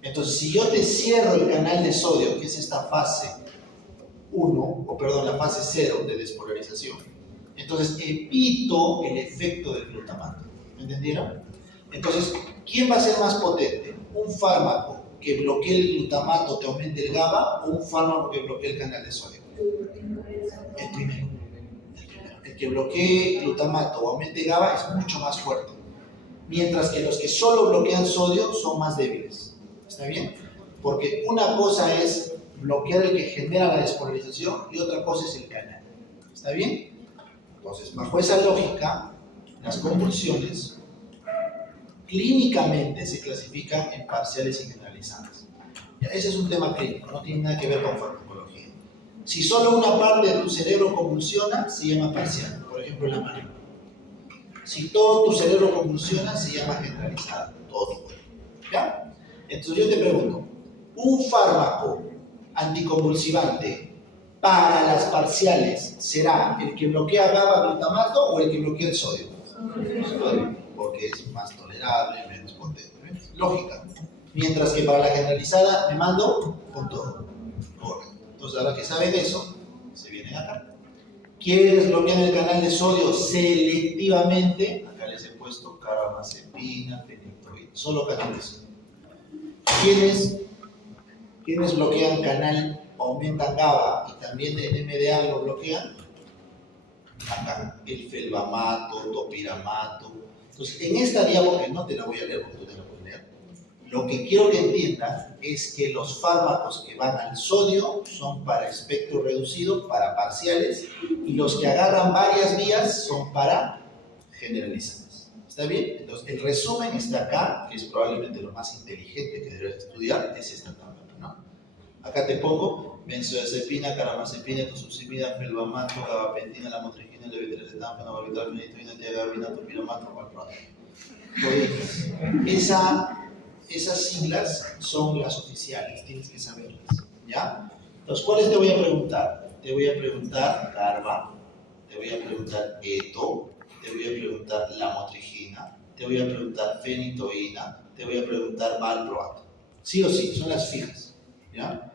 Entonces, si yo te cierro el canal de sodio, que es esta fase 1, o perdón, la fase 0 de despolarización, entonces evito el efecto del glutamato. ¿Me entendieron? Entonces, ¿quién va a ser más potente? ¿Un fármaco que bloquee el glutamato, te aumente el GABA, o un fármaco que bloquee el canal de sodio? El primero. El que bloquee glutamato o aumente GABA es mucho más fuerte, mientras que los que solo bloquean sodio son más débiles. ¿Está bien? Porque una cosa es bloquear el que genera la despolarización y otra cosa es el canal. ¿Está bien? Entonces, bajo esa lógica, las convulsiones clínicamente se clasifican en parciales y generalizadas. Ya, ese es un tema clínico, no tiene nada que ver con farmacología. Si solo una parte de tu cerebro convulsiona, se llama parcial, por ejemplo la mano. Si todo tu cerebro convulsiona, se llama generalizada, todo tu cuerpo. ¿Ya? Entonces yo te pregunto, ¿un fármaco anticonvulsivante para las parciales será el que bloquea GABA, glutamato o el que bloquea el sodio? Sodio, porque es más tolerable, menos potente. ¿Ves? Lógica. Mientras que para la generalizada me mando con todo. Correcto. Entonces ahora que saben eso, se vienen acá. ¿Quiénes bloquean el canal de sodio selectivamente? Acá les he puesto carbamazepina, fenitoína, solo canal de sodio. ¿Quiénes bloquean canal, aumentan GABA y también el NMDA lo bloquean? Acá, el felbamato, topiramato. Entonces, en esta diapositiva, que no te la voy a leer porque tú te la puedes leer, lo que quiero que entiendan es que los fármacos que van al sodio son para espectro reducido, para parciales, y los que agarran varias vías son para generalizadas. ¿Está bien? Entonces, el resumen está acá, que es probablemente lo más inteligente que debes estudiar, es esta tabla, ¿no? Acá te pongo benzodiazepina, carbamazepina, etosuprimida, felbamato, gabapentina, lamotrigina, levetiracetam, fenobarbital, fenitoína, tiagabina, topiramato, valproato. Esas siglas son las oficiales, tienes que saberlas, ¿ya? Entonces, ¿cuáles te voy a preguntar? Te voy a preguntar carba, te voy a preguntar eto, te voy a preguntar lamotrigina, te voy a preguntar fenitoína, te voy a preguntar valproato. Sí o sí, son las fijas, ¿ya?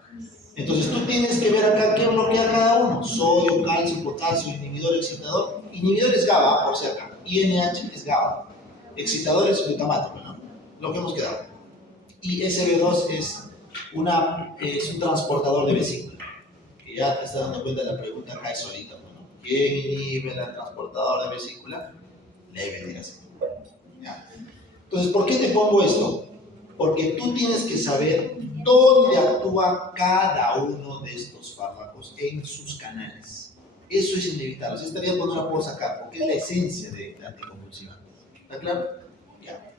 Entonces tú tienes que ver acá qué bloquea cada uno: sodio, calcio, potasio, inhibidor, excitador. Inhibidor es GABA, por si acá. INH es GABA. Excitador es glutamato, ¿no? Lo que hemos quedado. Y SB2 es un transportador de vesícula. Que ya te estás dando cuenta, la pregunta acá es solita, ¿no? ¿Quién inhibe el transportador de vesícula? Levetiracetam. ¿Ya? Entonces, ¿por qué te pongo esto? Porque tú tienes que saber dónde actúa cada uno de estos fármacos en sus canales. Eso es inevitable. O sea, esta diapositiva no la puedo sacar porque es la esencia de anticonvulsivante. ¿Está claro? Ya.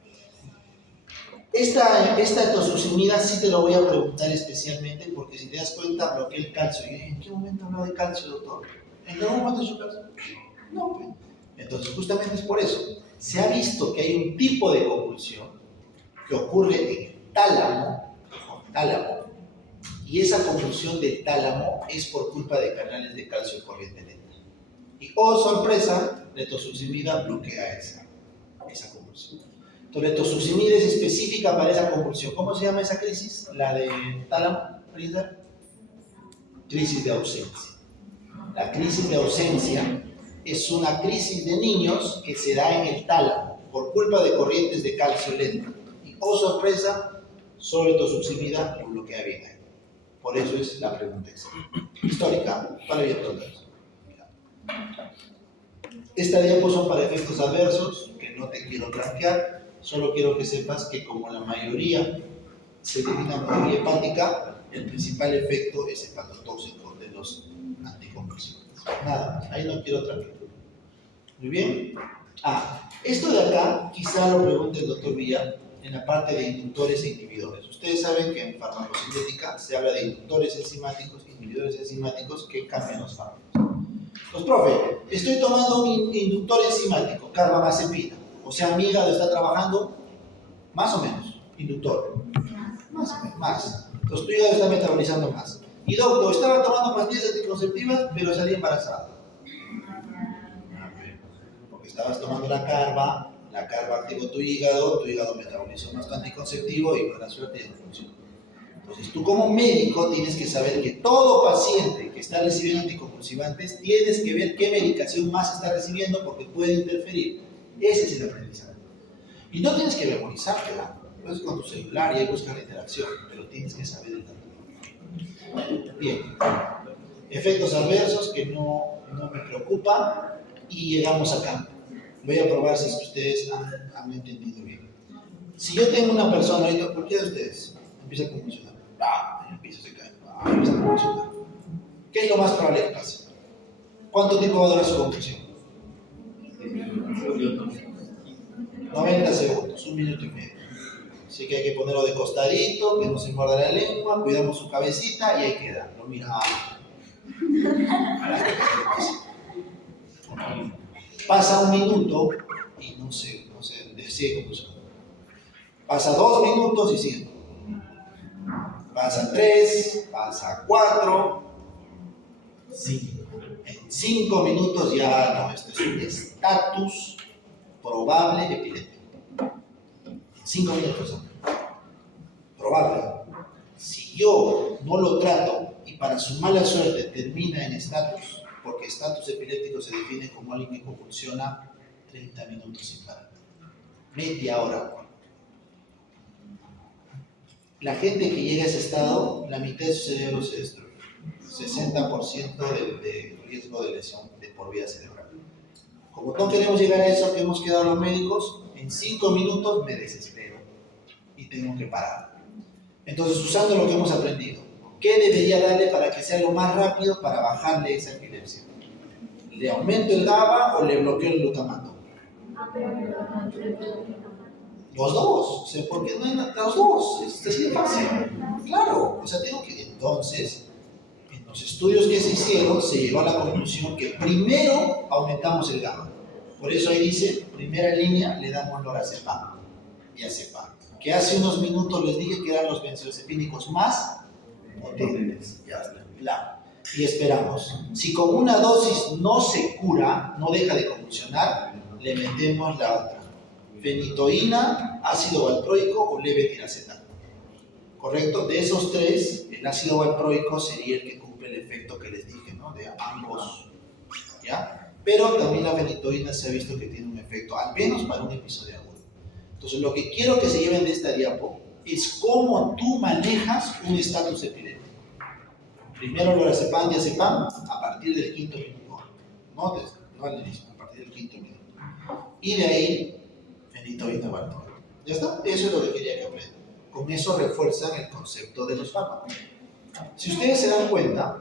Esta etosuprimida sí te lo voy a preguntar especialmente porque si te das cuenta bloquea el calcio. Y ¿en qué momento habló de calcio, doctor? ¿En algún momento de su calcio? No, pues. Entonces, justamente es por eso. Se ha visto que hay un tipo de convulsión que ocurre en el tálamo, y esa convulsión del tálamo es por culpa de canales de calcio de corriente lenta. Y, oh sorpresa, la etosuprimida bloquea esa convulsión. Entonces, la etosuprimida es específica para esa convulsión. ¿Cómo se llama esa crisis? La de tálamo, crisis de ausencia. La crisis de ausencia es una crisis de niños que se da en el tálamo por culpa de corrientes de calcio lenta. Y, oh sorpresa, solo etosuprimida lo bloquea bien ahí. Por eso es la pregunta histórica, para bien todos. Esta diapositiva son para efectos adversos, que no te quiero rankear, solo quiero que sepas que como la mayoría se eliminan por vía hepática, el principal efecto es hepatotóxico de los anticonvulsivantes. Nada más, ahí no quiero tranquilo. Muy bien. Esto de acá, quizá lo pregunte el doctor Villa en la parte de inductores e inhibidores. Ustedes saben que en farmacocinética se habla de inductores enzimáticos, inhibidores enzimáticos que cambian los fármacos. Pues, profe, estoy tomando un inductor enzimático, carbamazepina. O sea, mi hígado está trabajando más o menos, inductor. Más o menos, más. Entonces, tu hígado está metabolizando más. Y doctor, estaba tomando pastillas anticonceptivas, pero salí embarazada. Porque estabas tomando la carba activó tu hígado metabolizó más tu anticonceptivo y para suerte ya no funciona. Entonces, tú como médico tienes que saber que todo paciente que está recibiendo anticonvulsivantes, tienes que ver qué medicación más está recibiendo porque puede interferir. Ese es el aprendizaje. Y no tienes que memorizártela. Puedes con tu celular y ahí buscar la interacción, pero tienes que saber el dato. Bien. Efectos adversos que no me preocupan y llegamos acá. Voy a probar si es que ustedes han entendido bien. Si yo tengo una persona, ahorita, cualquiera de ustedes, empieza a convulsionar. Empieza a se cae. Empieza a convulsionar. ¿Qué es lo más probable que pase? ¿Cuánto tiempo va a durar su convulsión? 90 segundos, 1 minuto y medio. Así que hay que ponerlo de costadito, que no se muerda la lengua, cuidamos su cabecita y ahí queda. Lo mira. Pasa 1 minuto y no sé, sigue convulsionando. Pasa 2 minutos y sigue. Pasa 3, pasa 4, 5. En 5 minutos ya no, este es un estatus probable epiléptico. 5 minutos. Probable. Si yo no lo trato y para su mala suerte termina en estatus, porque estatus epiléptico se define como alguien que convulsiona 30 minutos sin parar. Media hora. La gente que llega a ese estado, la mitad de su cerebro se destruye. 60% de riesgo de lesión de por vida cerebral. Como no queremos llegar a eso que hemos quedado los médicos, en 5 minutos me desespero y tengo que parar. Entonces, usando lo que hemos aprendido, ¿qué debería darle para que sea lo más rápido para bajarle esa epilepsia? ¿Le aumento el GABA o le bloqueo el glutamato? Los dos, o sea, ¿por qué no hay los dos? Es así de fácil. Claro, o sea, tengo que entonces, en los estudios que se hicieron, se llegó a la conclusión que primero aumentamos el GABA. Por eso ahí dice, primera línea, le damos lorazepam y azepam. Que hace unos minutos les dije que eran los benzodiazepínicos más potentes. Ya está, claro. Y esperamos. Si con una dosis no se cura, no deja de convulsionar, le metemos la otra. Fenitoína, ácido valproico o levetiracetam. ¿Correcto? De esos tres, el ácido valproico sería el que cumple el efecto que les dije, ¿no? De ambos. ¿Ya? Pero también la fenitoína se ha visto que tiene un efecto, al menos para un episodio agudo. Entonces, lo que quiero que se lleven de esta diapo es cómo tú manejas un estatus epiléptico. Primero lorazepam y azepam a partir del 5.º minuto. No al inicio, a partir del 5.º minuto. Y de ahí, fenitoína valproico. ¿Ya está? Eso es lo que quería que aprendan. Con eso refuerzan el concepto de los fármacos. Si ustedes se dan cuenta,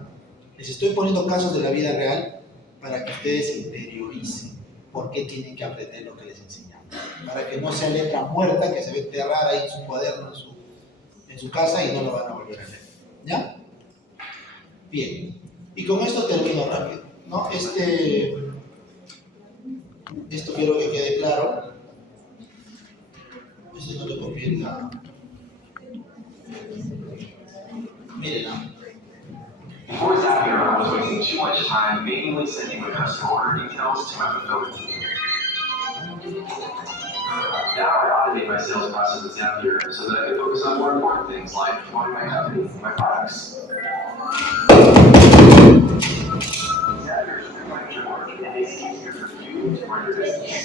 les estoy poniendo casos de la vida real para que ustedes interioricen por qué tienen que aprender lo que les enseñamos. Para que no sea letra muerta que se ve enterrada ahí en su cuaderno, en su casa y no lo van a volver a leer. ¿Ya? Bien. Y con esto termino rápido, ¿no? Esto quiero que quede claro. No lo copié la... Miren, ¿no? Before Zapier, I was wasting too much time manually sending my customer order details to my fulfillment team. Now I automate my sales process with Zapier so that I can focus on more important things like promoting my company and my products. Zapier is streamlining your work and makes it easier for you to run your business.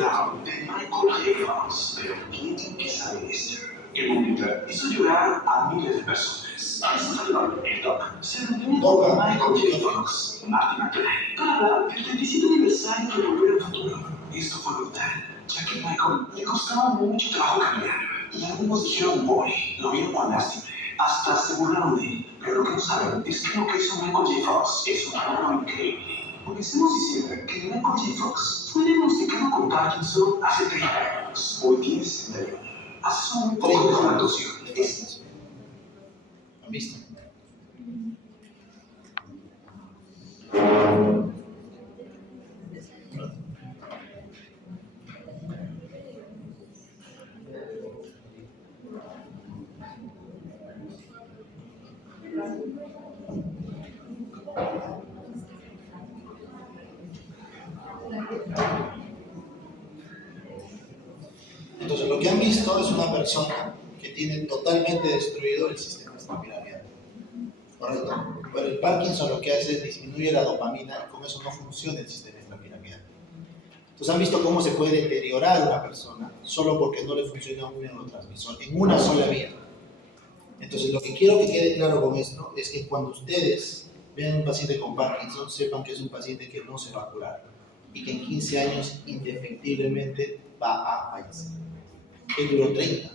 Now, de Michael J. Fox, pero ¿quién tiene que saber esto? El Comunidad hizo llorar a miles de personas. El Doc se reunió con Michael J. Fox, Marty McFly, para hablar del 37 aniversario de Volver al Futuro. Esto fue brutal, ya que Michael le costaba mucho trabajo cambiar. Y algunos dijeron, boy, lo vieron con lástima. Hasta se burlaron de él. Pero lo que no saben es que lo que hizo Michael J. Fox es un logro increíble. Porque estamos diciendo que Michael J. Fox fue diagnosticado con Parkinson hace 30 años. Hoy tiene 61. Hace un poco de conatución. ¿Han visto? Entonces, lo que han visto es una persona que tiene totalmente destruido el sistema extrapiramidal. ¿Correcto? Pero el Parkinson lo que hace es disminuye la dopamina y con eso no funciona el sistema extrapiramidal. Entonces, han visto cómo se puede deteriorar una persona solo porque no le funciona un neurotransmisor en una sola vía. Entonces, lo que quiero que quede claro con esto es que cuando ustedes vean un paciente con Parkinson, sepan que es un paciente que no se va a curar y que en 15 años indefectiblemente va a fallecer. Él duró 30,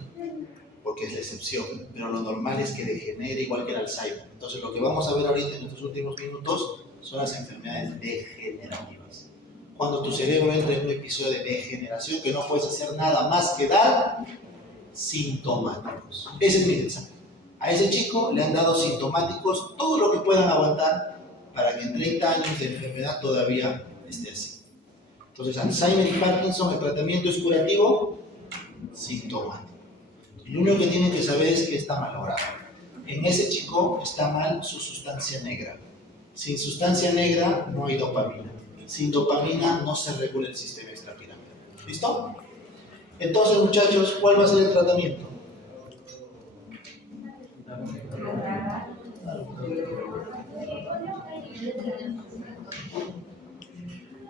porque es la excepción, pero lo normal es que degenere igual que el Alzheimer. Entonces, lo que vamos a ver ahorita en estos últimos minutos son las enfermedades degenerativas. Cuando tu cerebro entra en un episodio de degeneración que no puedes hacer nada más que dar sintomáticos. Ese es mi mensaje. A ese chico le han dado sintomáticos todo lo que puedan aguantar para que en 30 años de enfermedad todavía esté así. Entonces, Alzheimer y Parkinson, el tratamiento es curativo, sintomático. Y lo único que tienen que saber es que está malogrado. En ese chico está mal su sustancia negra. Sin sustancia negra no hay dopamina. Sin dopamina no se regula el sistema extrapiramidal. ¿Listo? Entonces, muchachos, ¿cuál va a ser el tratamiento?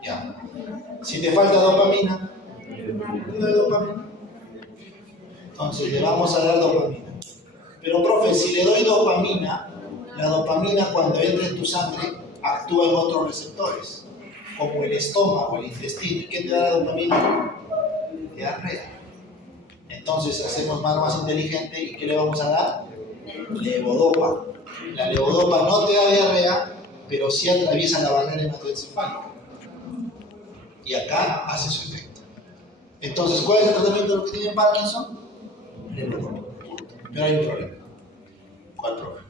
Ya. Si te falta dopamina, no hay dopamina. Entonces le vamos a dar dopamina. Pero, profe, si le doy dopamina, la dopamina cuando entra en tu sangre actúa en otros receptores, como el estómago, el intestino. ¿Y qué te da la dopamina? Diarrea. Entonces hacemos más inteligente y ¿qué le vamos a dar? Levodopa. La levodopa no te da diarrea, pero sí atraviesa la barrera hematoencefálica. Y acá hace su efecto. Entonces, ¿cuál es el tratamiento de lo que tiene Parkinson? Levodopa. Pero hay un problema. ¿Cuál problema?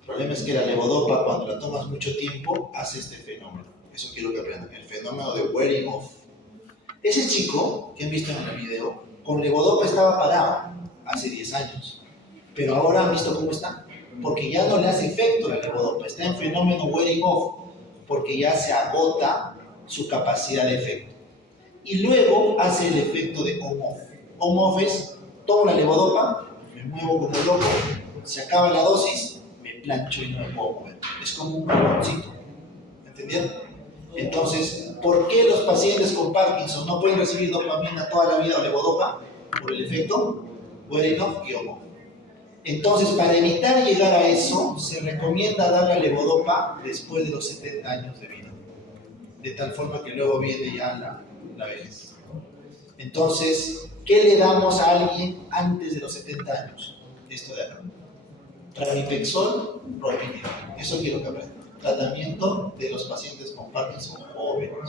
El problema es que la levodopa, cuando la tomas mucho tiempo, hace este fenómeno. Eso quiero que aprendan. El fenómeno de wearing off. Ese chico que han visto en el video, con levodopa estaba parado hace 10 años. Pero ahora han visto cómo está. Porque ya no le hace efecto la levodopa. Está en fenómeno wearing off. Porque ya se agota su capacidad de efecto. Y luego hace el efecto de on-off. On-off es, tomo la levodopa, me muevo como loco, se acaba la dosis, me plancho y no me puedo mover. Es como un botoncito. ¿Entendieron? Entonces, ¿por qué los pacientes con Parkinson no pueden recibir dopamina toda la vida o levodopa? Por el efecto wearing off y on-off. Entonces, para evitar llegar a eso, se recomienda dar la levodopa después de los 70 años de vida. De tal forma que luego viene ya la vejez. Entonces, ¿qué le damos a alguien antes de los 70 años? Esto de acá. Pramipexol, ropinirol. Eso quiero que aprendan. Tratamiento de los pacientes con Parkinson jóvenes.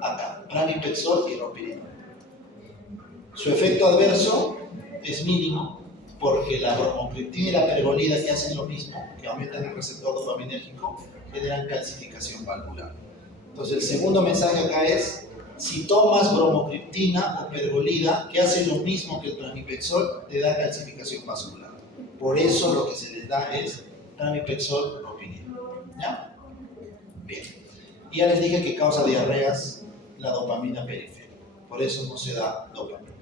Acá, pramipexol y ropinirol. Su efecto adverso es mínimo porque la bromocriptina y la pergolida, que hacen lo mismo, que aumentan el receptor dopaminérgico, generan calcificación valvular. Entonces, el segundo mensaje acá es, si tomas bromocriptina o pergolida, que hace lo mismo que el pramipexol, te da calcificación vascular. Por eso lo que se les da es pramipexol, ropinirol. ¿Ya? Bien. Y ya les dije que causa diarreas la dopamina periférica. Por eso no se da dopamina.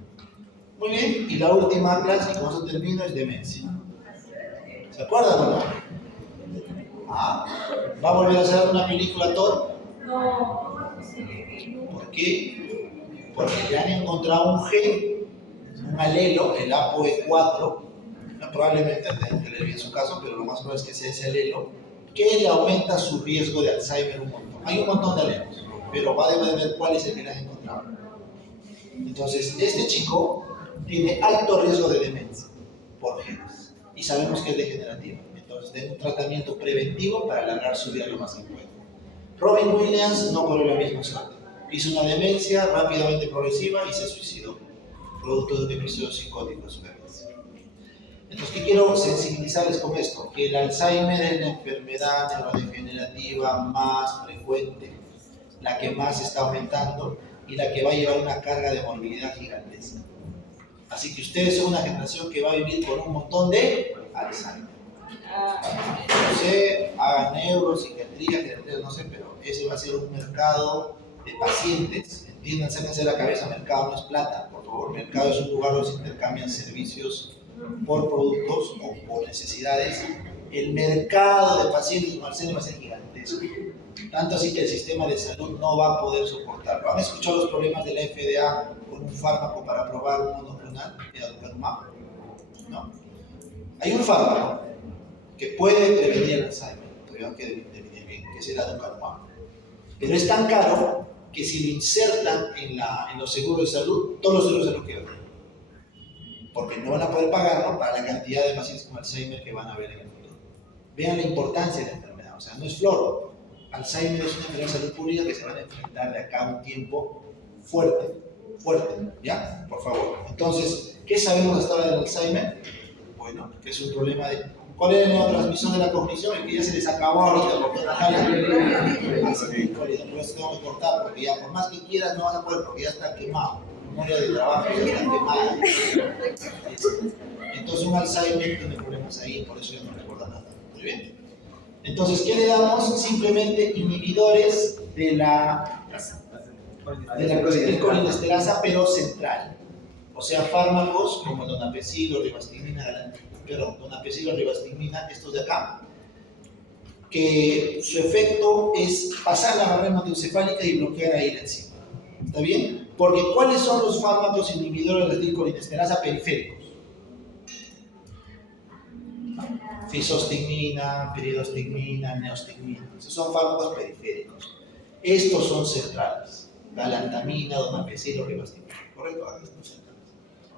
Muy bien. Y la última clase, y con eso termino, es demencia. ¿Se acuerdan o no? ¿Va a volver a hacer una película Thor? No. ¿Por qué? Porque le han encontrado un gen, un alelo, el ApoE4, probablemente tengan que leer bien su caso, pero lo más probable es que sea ese alelo, que le aumenta su riesgo de Alzheimer un montón. Hay un montón de alelos, pero va a ver cuál es el que le han encontrado. Entonces, este chico tiene alto riesgo de demencia por genes, y sabemos que es degenerativo. Entonces, Entonces, den un tratamiento preventivo para alargar su vida lo más que pueda. Robin Williams no corrió la misma suerte. Hizo una demencia rápidamente progresiva y se suicidó, producto de un episodio psicótico de su demencia. Entonces, ¿qué quiero sensibilizarles con esto? Que el Alzheimer es la enfermedad neurodegenerativa más frecuente, la que más está aumentando y la que va a llevar una carga de morbilidad gigantesca. Así que ustedes son una generación que va a vivir con un montón de Alzheimer. No sé, hagan neuropsiquiatría, geriatría, no sé, pero ese va a ser un mercado de pacientes. Entiendan, sáquense de la cabeza, mercado no es plata, por favor. Mercado es un lugar donde se intercambian servicios por productos o por necesidades. El mercado de pacientes con Alzheimer va a ser gigantesco. Tanto así que el sistema de salud no va a poder soportarlo. ¿Han escuchado los problemas de la FDA con un fármaco para probar un monoclonal, el aducanumab? ¿No? Hay un fármaco que puede prevenir el Alzheimer, todavía que definir bien, que es el aducanumab. Pero es tan caro que si lo insertan en los seguros de salud, todos los seguros de salud quedan. Porque no van a poder pagarlo para la cantidad de pacientes con Alzheimer que van a ver en el futuro. Vean la importancia de la enfermedad, o sea, no es floro. Alzheimer es una enfermedad de salud pública que se van a enfrentar de acá a un tiempo fuerte, ¿ya? Por favor. Entonces, ¿qué sabemos hasta ahora del Alzheimer? Bueno, que es un problema de... ¿Cuál es el neurotransmisor de la cognición? El que ya se les acabó ahorita, porque no jala. Por eso tengo que cortar, porque ya por más que quieras no vas a poder, porque ya está quemado. Memoria de trabajo ya está quemada. Entonces un Alzheimer tiene problemas ahí, por eso ya no recuerda nada. Muy bien. Entonces, ¿qué le damos? Simplemente inhibidores de la colinesterasa, pero central. O sea, fármacos como donapecilo, ribastigmina, estos de acá, que su efecto es pasar la barrera hematoencefálica y bloquear ahí la enzima. ¿Está bien? Porque ¿cuáles son los fármacos inhibidores de la acetilcolinesterasa periféricos? Fisostigmina, piridostigmina, neostigmina. Esos son fármacos periféricos. Estos son centrales. Galantamina, donapecilo, ribastigmina. ¿Correcto? Aquí están centrales.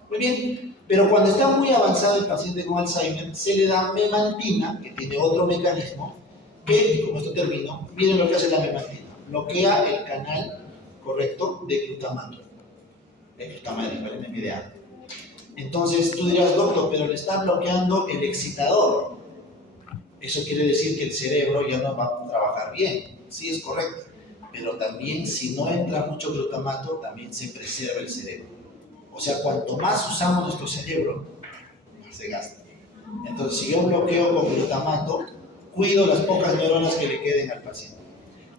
Muy bien, pero cuando está muy avanzado el paciente con Alzheimer, se le da memantina, que tiene otro mecanismo, que, y con esto termino, miren lo que hace la memantina. Bloquea el canal, correcto, de glutamato. De glutamato, el NMDA. Entonces tú dirás, doctor, pero le está bloqueando el excitador. Eso quiere decir que el cerebro ya no va a trabajar bien. Sí, es correcto. Pero también, si no entra mucho glutamato, también se preserva el cerebro. O sea, cuanto más usamos nuestro cerebro, más se gasta. Entonces, si yo bloqueo con glutamato, cuido las pocas neuronas que le queden al paciente.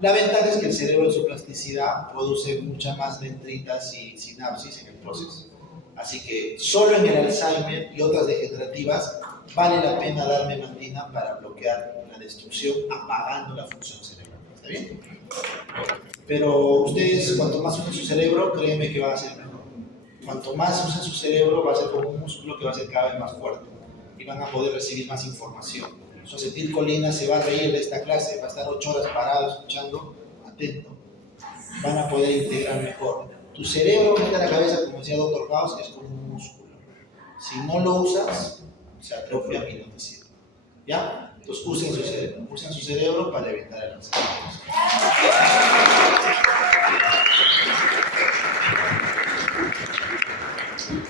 La ventaja es que el cerebro en su plasticidad produce muchas más dendritas y sinapsis en el proceso. Así que solo en el Alzheimer y otras degenerativas vale la pena dar memantina para bloquear la destrucción apagando la función cerebral. ¿Está bien? Pero ustedes, cuanto más usen su cerebro, créanme que va a ser mejor. Cuanto más usen su cerebro, va a ser como un músculo que va a ser cada vez más fuerte y van a poder recibir más información. Su acetilcolina se va a reír de esta clase, va a estar 8 horas parado escuchando, atento. Van a poder integrar mejor. Tu cerebro, mete la cabeza, como decía Dr. House, es como un músculo. Si no lo usas, se atrofia y no te sirve. ¿Ya? Entonces usen su cerebro para evitar el Alzheimer.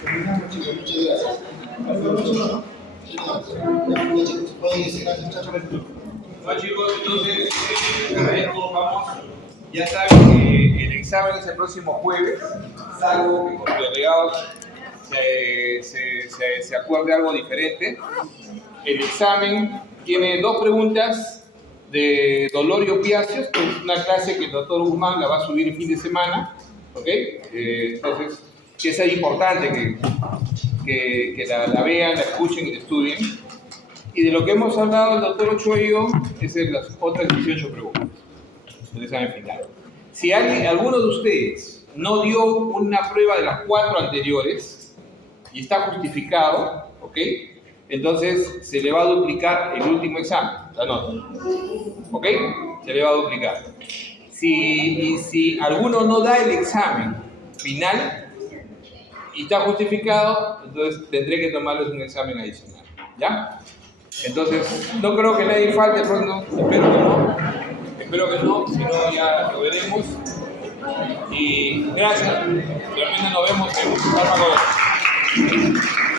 Terminamos, chicos, muchas gracias. Chicos, pueden irse, gracias, muchachos. Bueno, chicos, entonces, a ver cómo vamos. Ya saben que el examen es el próximo jueves, salvo que con los delegados se acuerde algo diferente. El examen tiene 2 preguntas de dolor y opiáceos, que es una clase que el doctor Guzmán la va a subir el fin de semana, ¿ok? Entonces, que es importante que la vean, la escuchen y la estudien. Y de lo que hemos hablado el doctor Ochoa y yo, es en las otras 18 preguntas del examen final. Si alguno de ustedes no dio una prueba de las 4 anteriores y está justificado, ¿ok? Entonces se le va a duplicar el último examen, la nota, ¿ok? Se le va a duplicar. Si alguno no da el examen final y está justificado, entonces tendré que tomarles un examen adicional, ¿ya? Entonces, no creo que nadie falte pronto, espero que no, si no ya lo veremos. Y gracias, realmente nos vemos en Fármaco.